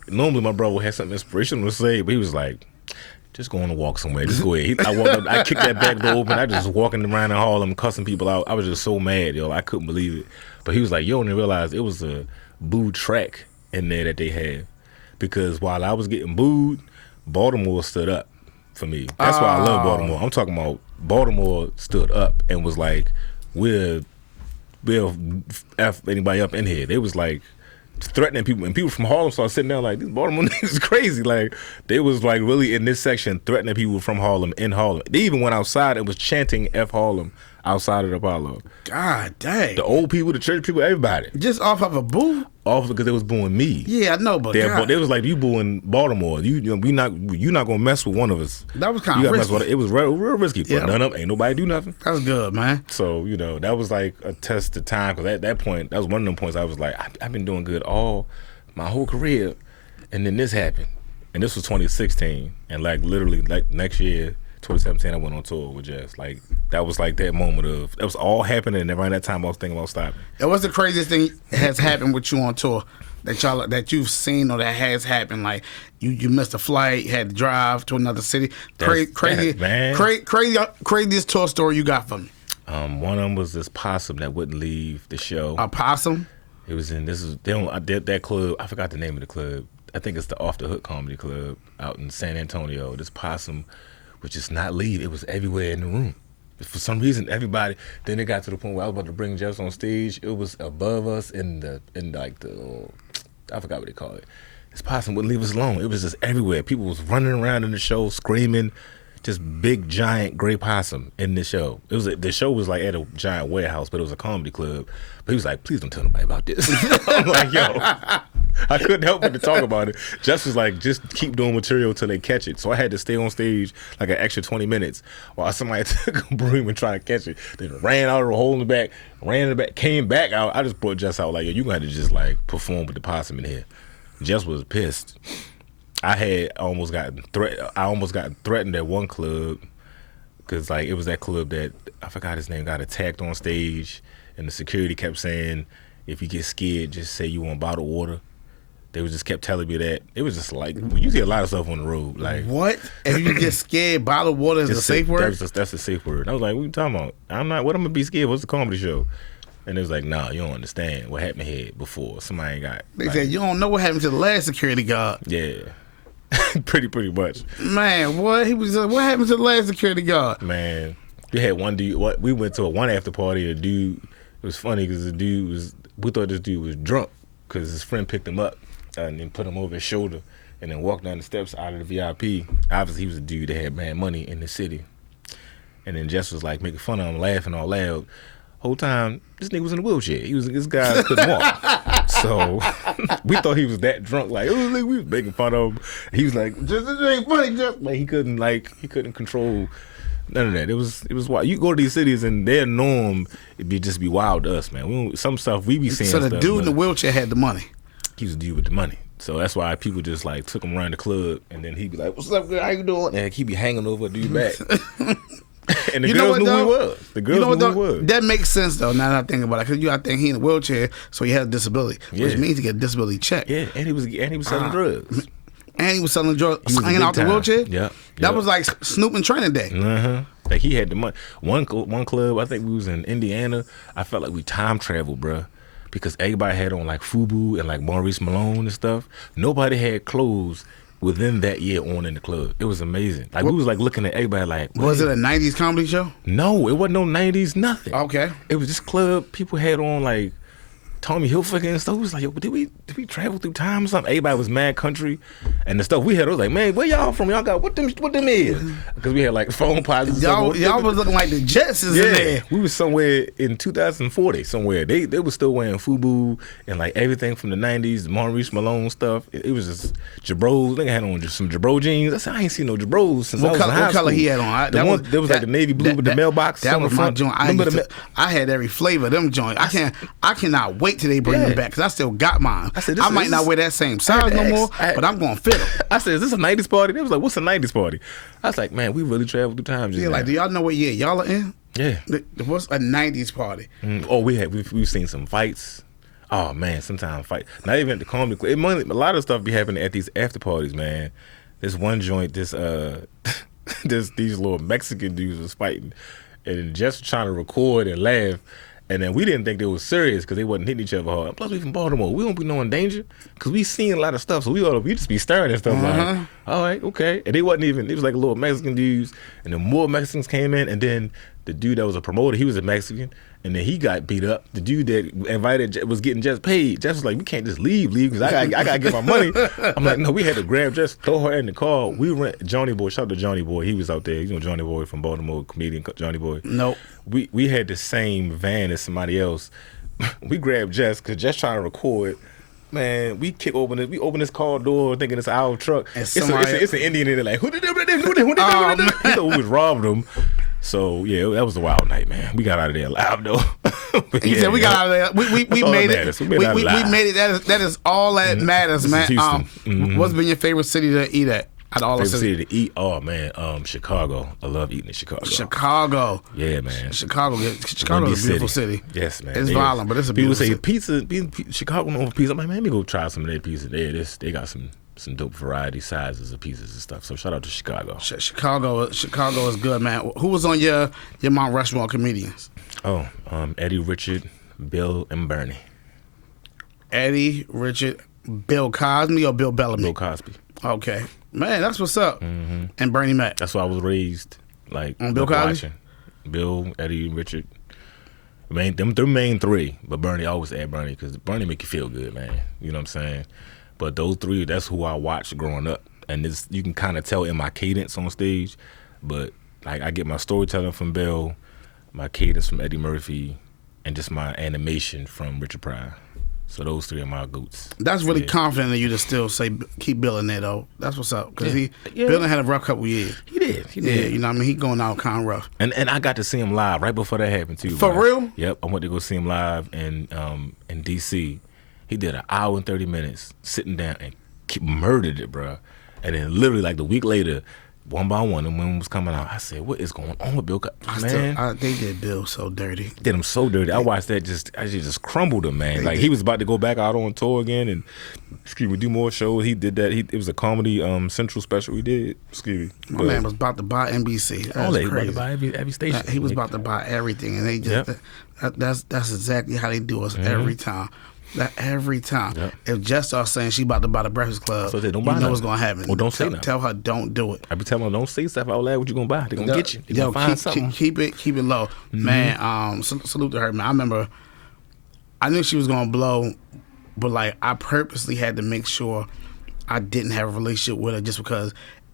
normally my brother had something inspirational to say, but he was like, just go on a walk somewhere. Just go ahead. I walked up, I kicked that back door open. I just walking around in Harlem, cussing people out. I was just so mad, yo. I couldn't believe it. But he was like, yo, and I realized it was a boo track in there that they had. Because while I was getting booed, Baltimore stood up for me. That's why I love Baltimore. I'm talking about Baltimore stood up and was like, we'll F anybody up in here. They was like threatening people, and people from Harlem started sitting there like, these Baltimore niggas is crazy. Like, they was like really in this section threatening people from Harlem in Harlem. They even went outside and was chanting F Harlem outside of the Apollo. God dang. The old people, the church people, everybody. Just off of a boo? Off because they was booing me. Yeah, I know, but they was like, you booing Baltimore. You not gonna mess with one of us. That was kind of risky. It was real risky. But none of ain't nobody do nothing. That was good, man. So, that was like a test of time, because at that point, that was one of them points I was like, I've been doing good all my whole career, and then this happened. And this was 2016, and like literally like next year, 2017, I went on tour with Jess. Like, that was like that moment of, that was all happening, and around that time I was thinking about stopping. And what's the craziest thing has happened with you on tour that you've seen or that has happened? Like, you missed a flight, you had to drive to another city. Craziest tour story you got for me? One of them was this possum that wouldn't leave the show. A possum? It was in, I did that club, I forgot the name of the club. I think it's the Off the Hook Comedy Club out in San Antonio. This possum would just not leave. It was everywhere in the room. For some reason, everybody. Then it got to the point where I was about to bring Jess on stage. It was above us I forgot what they call it. This possum wouldn't leave us alone. It was just everywhere. People was running around in the show, screaming. Just big, giant gray possum in the show. The show was like at a giant warehouse, but it was a comedy club. But he was like, please don't tell nobody about this. I'm like, yo. I couldn't help but to talk about it. Jess was like, just keep doing material till they catch it. So I had to stay on stage like an extra 20 minutes while somebody took a broom and tried to catch it. They ran out of the hole in the back, came back out. I just brought Jess out like, yo, you got to just like perform with the possum in here. Jess was pissed. I almost gotten threatened at one club because like it was that club that I forgot his name, got attacked on stage, and the security kept saying, if you get scared, just say you want bottled water. They just kept telling me that. It was just like, you see a lot of stuff on the road. Like, what? If you get scared, bottled water is a safe word? That's a safe word. I was like, what are you talking about? What I'm going to be scared? What's the comedy show? And it was like, nah, you don't understand what happened here before. Somebody got... They said, you don't know what happened to the last security guard. Yeah. pretty much. Man, what happened to the last security guard? Man, we had one dude. We went to one after party. The dude, it was funny because we thought this dude was drunk because his friend picked him up and then put him over his shoulder and then walked down the steps out of the VIP. Obviously, he was a dude that had mad money in the city. And then Jess was like making fun of him, laughing all loud. Whole time, this nigga was in a wheelchair. This guy couldn't walk. So we thought he was that drunk. Like, we was making fun of him. He was like, just this ain't funny. Just like he couldn't control none of that. It was wild. You go to these cities and their norm it'd be wild to us, man. Some stuff we be seeing. So the dude in the wheelchair had the money. He was the dude with the money. So that's why people just like took him around the club, and then he'd be like, "What's up, girl? How you doing?" And he'd be hanging over a dude back. And the girls knew who he was. The girls knew who he was. That makes sense though. Now that I think about it, because I think he in a wheelchair, so he has a disability, which means he get a disability check. Yeah, and he was selling drugs. And he was selling drugs, hanging out the wheelchair. Yeah, that was like Snoop and Training Day. Like he had the money. One club, I think we was in Indiana. I felt like we time traveled, bruh. Because everybody had on like FUBU and like Maurice Malone and stuff. Nobody had clothes within that year on in the club. It was amazing. Like we was like looking at everybody like, was it a 90s comedy show? No, it wasn't no 90s, nothing. Okay. It was just club. People had on like Tommy Hilfiger and stuff. It was like, yo, did we travel through time or something? Everybody was mad country. And the stuff we had, I was like, man, where y'all from? Y'all got what them is? Because we had like phone posits. Y'all was looking like the Jetsons in there. We was somewhere in 2040 somewhere. They were still wearing FUBU and like everything from the 90s, Maurice Malone stuff. It was just Jabros. Nigga had on just some Jabro jeans. I said, I ain't seen no Jabros since I was in high school. What color he had on? There was like the navy blue with the mailbox. That was my joint. I had every flavor of them joints. I cannot wait till they bring them back, because I still got mine. I might not wear that same size no more, but I'm going to fit them. I said, is this a 90s party? They was like, what's a 90s party? I was like, man, we really traveled through time. Yeah, like, do y'all know what year y'all are in? Yeah. What's a 90s party? We've seen some fights. Oh, man, sometimes fight. Not even at the comedy club. A lot of stuff be happening at these after parties, man. This one joint, these little Mexican dudes was fighting, and just trying to record and laugh. And then we didn't think they was serious because they wasn't hitting each other hard. Plus, we from Baltimore. We don't be no danger because we seen a lot of stuff. So we just be staring at stuff like, all right, okay. And they wasn't even, it was like a little Mexican dudes. And then more Mexicans came in. And then the dude that was a promoter, he was a Mexican. And then he got beat up. The dude that invited was getting Jess paid. Jess was like, we can't just leave because I got to get my money. I'm like, no, we had to grab Jess, throw her in the car. We went, Johnny Boy, shout out to Johnny Boy. He was out there. You know Johnny Boy from Baltimore, comedian Johnny Boy. Nope. We had the same van as somebody else. We grabbed Jess because Jess trying to record. Man, we open this car door thinking it's our truck. It's an Indian in there like, who did they? He thought we was robbing them. So yeah, that was a wild night, man. We got out of there alive though. He said we got out of there. We made it. We made it. That is all that matters, man. What's been your favorite city to eat at? Out of all the city to eat? Oh man, Chicago. I love eating in Chicago. Chicago. Yeah, man. Chicago is a beautiful city. Yes, man. It's violent, but it's a beautiful city. People say Chicago known for pizza. I'm like, man, let me go try some of their pizza there. They got some dope variety sizes of pizzas and stuff. So shout out to Chicago. Chicago is good, man. Who was on your Mount Rushmore comedians? Oh, Eddie, Richard, Bill, and Bernie. Eddie, Richard, Bill Cosby or Bill Bellamy? Bill Cosby. Okay. Man, that's what's up. Mm-hmm. And Bernie Mac. That's why I was raised like on Bill Cosby. Watching. Bill, Eddie, Richard. Them main three, but Bernie, I always add Bernie because Bernie make you feel good, man. You know what I'm saying? But those three, that's who I watched growing up, and you can kind of tell in my cadence on stage. But like I get my storytelling from Bill, my cadence from Eddie Murphy, and just my animation from Richard Pryor. So those three are my goats. That's really confident in you to still say keep Bill in there though. That's what's up because Bill had a rough couple years. He did. Yeah, you know what I mean. He going out kind of rough. And I got to see him live right before that happened too. For real? Yep. I went to go see him live in DC. He did an hour and 30 minutes sitting down and murdered it, bro. And then literally like the week later, one by one, and when it was coming out, I said, "What is going on with Bill Cosby?" Man, they did Bill so dirty. Did him so dirty. I watched that just crumbled him, man. Like he was about to go back out on tour again and do more shows. He did that. It was a comedy Central special he did. My man was about to buy NBC. That was crazy. About to buy every station. He was about to buy everything, and they just that's exactly how they do us every time. Every time. Yep. If Jess starts saying she about to buy the Breakfast Club, so you know what's going to happen. Well, don't say nothing. Tell her don't do it. I be telling her don't say stuff out loud. What you going to buy? They're going to get you. They're going to find something. Keep it low. Mm-hmm. Man, salute to her, man. I remember, I knew she was going to blow, but like I purposely had to make sure I didn't have a relationship with her just because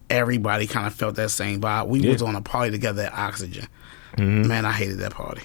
everybody kind of felt that same vibe. We was on a party together at Oxygen. Mm-hmm. Man, I hated that party.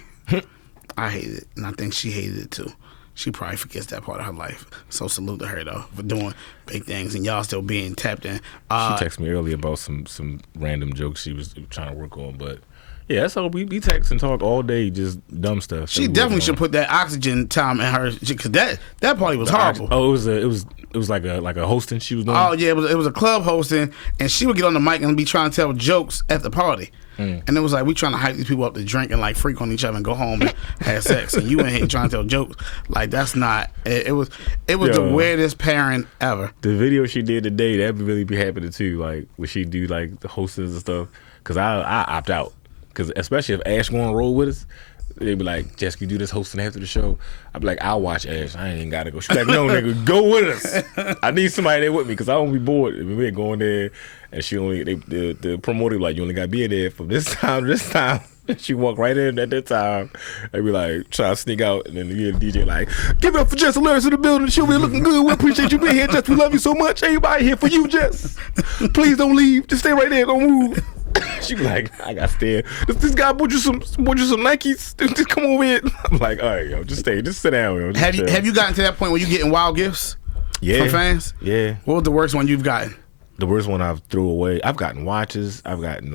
I hated it, and I think she hated it too. She probably forgets that part of her life. So salute to her though for doing big things, and y'all still being tapped in. She texted me earlier about some random jokes she was trying to work on, but yeah, that's all. We text and talk all day, just dumb stuff. She definitely should put that oxygen time in her, because that party was horrible. It was like a hosting she was doing. Oh yeah, it was a club hosting, and she would get on the mic and be trying to tell jokes at the party. And it was like, we trying to hype these people up to drink and like freak on each other and go home and have sex, and you in here trying to tell jokes. Like, that's not. It was the weirdest pairing ever. The video she did today, that'd really be happening too. Like when she do like the hostings and stuff, because I opt out, because especially if Ash going to roll with us. They'd be like, Jess, you do this hosting after the show? I'd be like, I'll watch Ash. I ain't even got to go. She's like, no, nigga, go with us. I need somebody there with me because I don't be bored. We ain't going there. And she only, the promoter be like, you only got to be in there from this time to this time. She walk right in at that time. They be like, try to sneak out. And then you hear the DJ like, give it up for Jess Alexander in the building. She'll be looking good. We appreciate you being here, Jess. We love you so much. Everybody here for you, Jess. Please don't leave. Just stay right there. Don't move. She be like, I got to stay. This guy bought you some Nikes. Just come over here. I'm like, all right, yo, just stay. Just sit down, yo. Have you gotten to that point where you getting wild gifts from fans? Yeah. What was the worst one you've gotten? The worst one I've threw away. I've gotten watches. I've gotten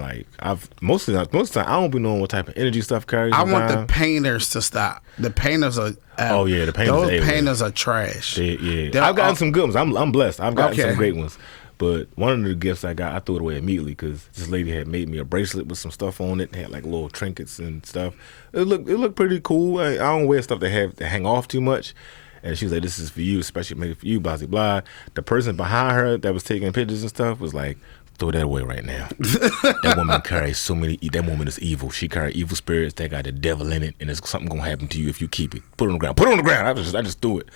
most of the time I don't be knowing what type of energy stuff carries. I want the painters to stop. The painters are. Oh yeah, the painters. Those painters are trash. I've gotten some good ones. I'm blessed. I've gotten some great ones. But one of the gifts I got, I threw it away immediately because this lady had made me a bracelet with some stuff on it. It had like little trinkets and stuff. It looked pretty cool. I don't wear stuff that have to hang off too much. And she was like, this is for you, especially made for you, blah, blah, blah. The person behind her that was taking pictures and stuff was like, throw that away right now. That woman carries that woman is evil. She carries evil spirits that got the devil in it, and there's something going to happen to you if you keep it. Put it on the ground. Put it on the ground. I just threw it.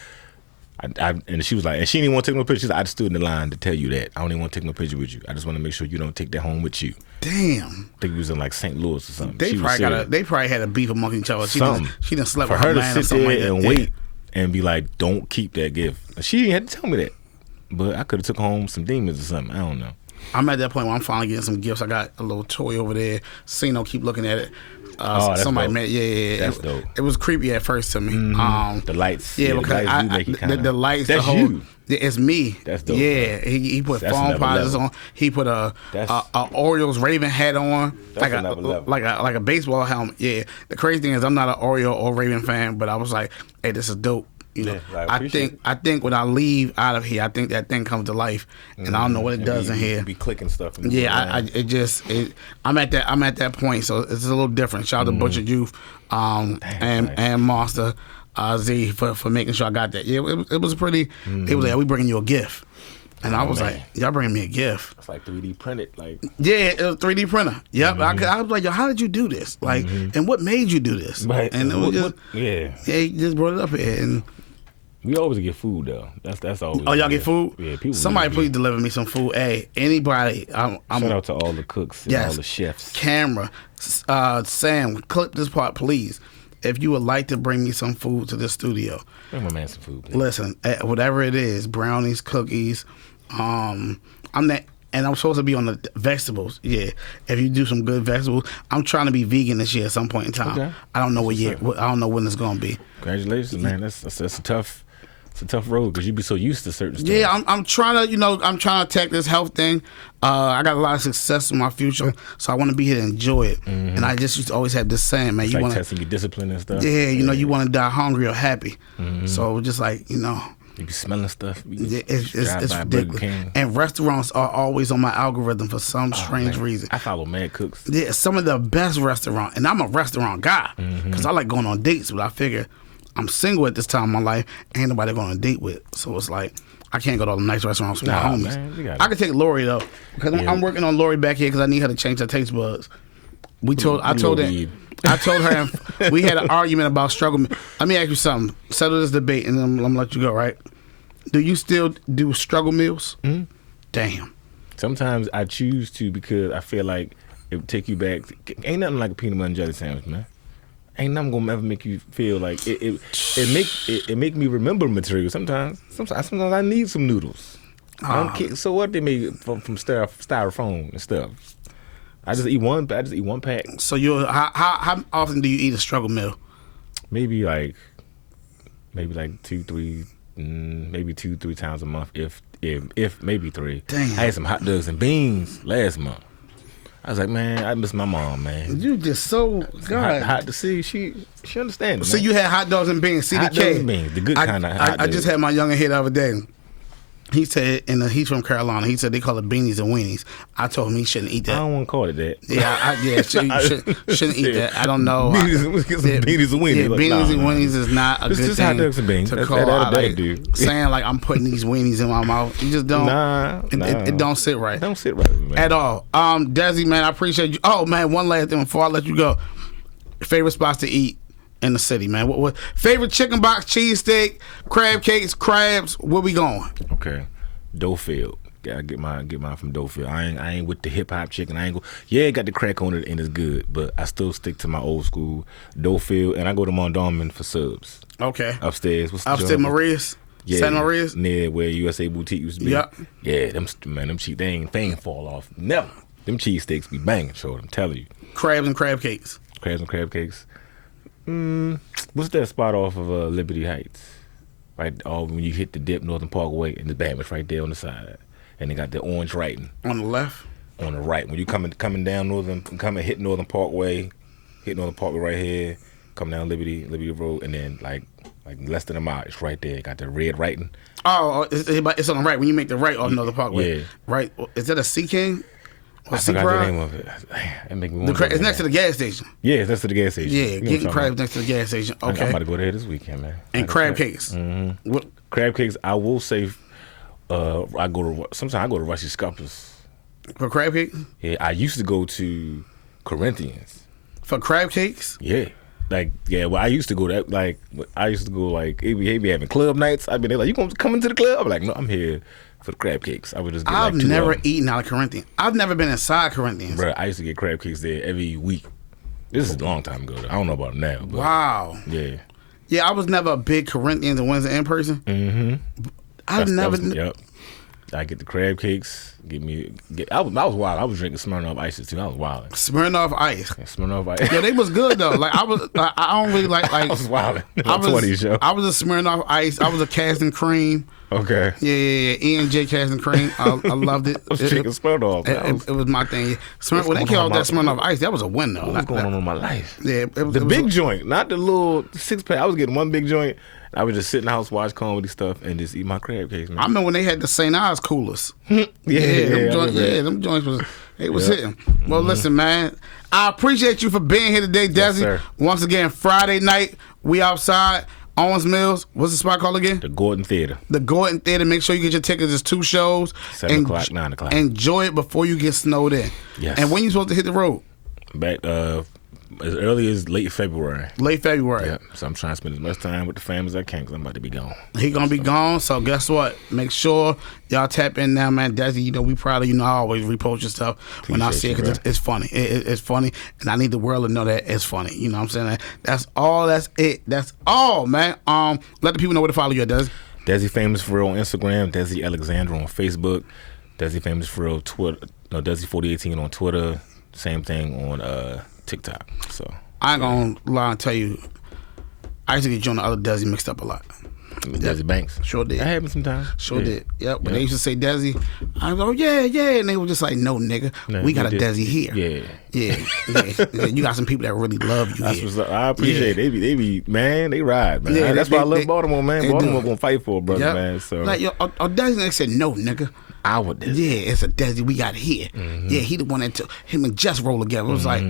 And she was like, and she didn't want to take no picture. She said, I just stood in the line to tell you that. I don't even want to take no picture with you. I just want to make sure you don't take that home with you. Damn. I think he was in like St. Louis or something. They probably had a beef among each other. She done slept for with her man to sit there and wait and be like, don't keep that gift. She didn't have to tell me that. But I could have took home some demons or something. I don't know. I'm at that point where I'm finally getting some gifts. I got a little toy over there. Sino keep looking at it. Somebody dope. made it. That's dope. It was creepy at first to me. The lights. Yeah, because the lights. That's you. It's me. That's dope. Yeah, he put phone posits on. He put a Orioles Raven hat on, like a baseball helmet. Yeah. The crazy thing is, I'm not an Oriole or Raven fan, but I was like, hey, this is dope. You know, I think when I leave out of here, I think that thing comes to life, and I don't know what it does in here. Be clicking stuff. Yeah, I'm at that point, so it's a little different. Shout out to Butcher Youth, and Monster Z for making sure I got that. Yeah, it was pretty. It was like, we bringing you a gift, and I was like, y'all bringing me a gift. It's like 3D printed, like. Yeah, it was 3D printer. Yep, I was like, yo, how did you do this? Like, and what made you do this? Right. And it was just he just brought it up here and. We always get food though. That's always. Oh, y'all get food? Yeah, people. Somebody please deliver me some food. Hey, anybody. I'm shout out to all the cooks and all the chefs. Camera, Sam, clip this part, please. If you would like to bring me some food to the studio, bring my man some food, please. Listen, whatever it is, brownies, cookies. I'm that. And I'm supposed to be on the vegetables. Yeah, if you do some good vegetables, I'm trying to be vegan this year at some point in time. Okay. I don't know what year. I don't know when it's gonna be. Congratulations, man. That's a tough. It's a tough road because you be so used to certain stuff. Yeah, I'm trying to attack this health thing. I got a lot of success in my future, so I want to be here to enjoy it. And I just used to always have this saying, man, it's you like want testing your discipline and stuff. Yeah, you want to die hungry or happy. So just like you be smelling stuff. It's ridiculous. And restaurants are always on my algorithm for some strange reason. I follow Mad Cooks. Yeah, some of the best restaurants, and I'm a restaurant guy because I like going on dates, but I figure I'm single at this time in my life. Ain't nobody going on a date with. So it's like, I can't go to all the nice restaurants with my homies. Man, I could take Lori, though. Because I'm working on Lori back here because I need her to change her taste buds. I told her, we had an argument about struggle. Let me ask you something. Settle this debate, and then I'm going to let you go, right? Do you still do struggle meals? Mm-hmm. Damn. Sometimes I choose to because I feel like it would take you back. Ain't nothing like a peanut butter and jelly sandwich, man. Ain't nothing gonna ever make you feel like it make me remember material. Sometimes I need some noodles. I don't care. So what, they made from styrofoam and stuff. I just eat one pack. So how often do you eat a struggle meal? maybe like 2, 3, maybe 2, 3 times a month, if maybe 3. Damn. I had some hot dogs and beans last month. I was like, man, I miss my mom, man. You just so God. Hot to see. She understands. So you had hot dogs and beans, CDK. Hot dogs and beans, the good kind of hot dogs. I just had my youngin' here the other day. He said, and he's from Carolina. He said they call it beanies and weenies. I told him he shouldn't eat that. I don't want to call it that. Yeah, shouldn't eat that. I don't know. Beanies and weenies. Yeah, beanies and weenies is not a good thing. Hot dogs and beans. To call saying like I'm putting these weenies in my mouth. You just don't. It don't sit right. It don't sit right, man. At all. Desi, man, I appreciate you. Oh man, one last thing before I let you go. Favorite spots to eat in the city, man. What favorite chicken box, cheesesteak, crab cakes, crabs? Where we going? Okay, Doughfield. Gotta get mine from Doughfield. I ain't with the hip hop chicken. I ain't go. Yeah, it got the crack on it and it's good, but I still stick to my old school Doughfield, and I go to Mondawmin for subs. Okay. Upstairs. Upstairs Maria's. Yeah, Santa Maria's. Near where USA Boutique used to be. Yep. Yeah, them cheap. They ain't fall off. Never. Them cheesesteaks be banging, short. I'm telling you. Crabs and crab cakes. Crabs and crab cakes. What's that spot off of Liberty Heights? Right, when you hit the dip, Northern Parkway, and the bam, it's right there on the side, and they got the orange writing on the left. On the right, when you coming down hit Northern Parkway right here, come down Liberty Road, and then like less than a mile, it's right there. It got the red writing. Oh, it's on the right when you make the right off Northern Parkway. Yeah, right. Is that a Sea King? I forgot the name of it. That make me want it's next to the gas station. Yeah, it's next to the gas station. Yeah, getting crabs next to the gas station. Okay. I'm about to go there this weekend, man. And crab cakes. Mm-hmm. Crab cakes, I will say, sometimes I go to Rusty Scuppers. For crab cake? Yeah, I used to go to Corinthians. For crab cakes? Yeah. Well, I used to go they be having club nights. I'd be there like, you gonna come into the club? I'm like, no, I'm here for the crab cakes. I would just get I've never eaten out of Corinthians. I've never been inside Corinthians. Bro, I used to get crab cakes there every week. This is a long time ago. I don't know about them now. But wow. Yeah. Yeah, I was never a big Corinthians and Wednesday in person. Mm-hmm. Yep. I get the crab cakes. I was wild. I was drinking Smirnoff Ices too. I was wild. Smirnoff Ice. Yeah, Smirnoff Ice. Yeah, they was good though. Like I don't really like. I was wild. I was a Smirnoff Ice. I was a Cassin Cream. Okay. Yeah. E&J Cassin Cream. I loved it. I was drinking Smirnoff. It was my thing. When they came out that Smirnoff Ice, that was a win though. What was going on in my life? Yeah, it was big joint, not the little 6-pack. I was getting one big joint. I would just sit in the house, watch comedy stuff, and just eat my crab cakes, man. I remember when they had the St. Ives coolers. Them joints was hitting. Well, listen, man, I appreciate you for being here today, Desi. Yes, sir. Once again, Friday night, we outside. Owens Mills. What's the spot called again? The Gordon Theater. The Gordon Theater. Make sure you get your tickets. It's 2 shows. 7 o'clock, 9 o'clock. Enjoy it before you get snowed in. Yes. And when you supposed to hit the road? Back as early as late February. Late February. Yeah. So I'm trying to spend as much time with the fam as I can because I'm about to be gone. He gonna be gone. So guess what? Make sure y'all tap in now, man. Desi, we proud of you. I always repost your stuff when I see it because it's funny. It's funny, and I need the world to know that it's funny. You know what I'm saying? That's all. That's it. That's all, man. Let the people know where to follow you at, Desi. Desi Famous for Real on Instagram. Desi Alexander on Facebook. Desi Famous for Real Twitter. No, Desi 4018 on Twitter. Same thing on TikTok. So I ain't gonna lie and tell you, I used to get you on the other Desi mixed up a lot. Desi Banks. Sure did. That happened sometimes. Sure did. Yep. When they used to say Desi, I go, yeah. And they were just like, no, nigga. We got a Desi here. Yeah. You got some people that really love you. That's what's up. I appreciate it. They be, man, they ride, man. Yeah, that's why I love Baltimore, man. Baltimore gonna fight for a brother, man. So like, Desi, they said, no, nigga. Our Desi. Yeah, it's a Desi we got here. Mm-hmm. Yeah, he the one that took him and Jess roll together. It was like,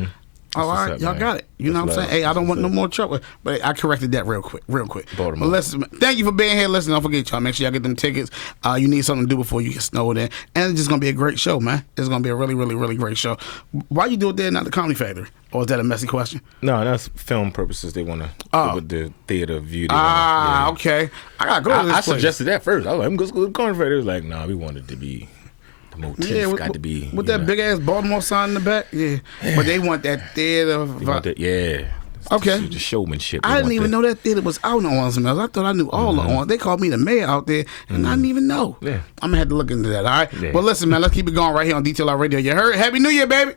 all right, y'all got it. You know what I'm saying? Hey, I don't want no more trouble. But I corrected that real quick. But listen, thank you for being here. Listen, don't forget, y'all. Make sure y'all get them tickets. You need something to do before you get snowed in. And it's just going to be a great show, man. It's going to be a really, really, really great show. Why you do it there, not the Comedy Factory? Or is that a messy question? No, that's film purposes. They want to, with the theater view. Okay. I got to go to this place. I suggested that first. I was like, I'm going to go to the Comedy Factory. It was like, nah, we wanted to be... The motif got to be with that big ass Baltimore sign in the back. Yeah, but they want that theater. Okay. The showmanship. I didn't even know that theater was out on Owens Mills. I thought I knew all the Owens. They called me the mayor out there, and I didn't even know. Yeah. I'm gonna have to look into that. All right. Yeah. Well, listen, man. Let's keep it going right here on DTLR Radio. You heard? Happy New Year, baby.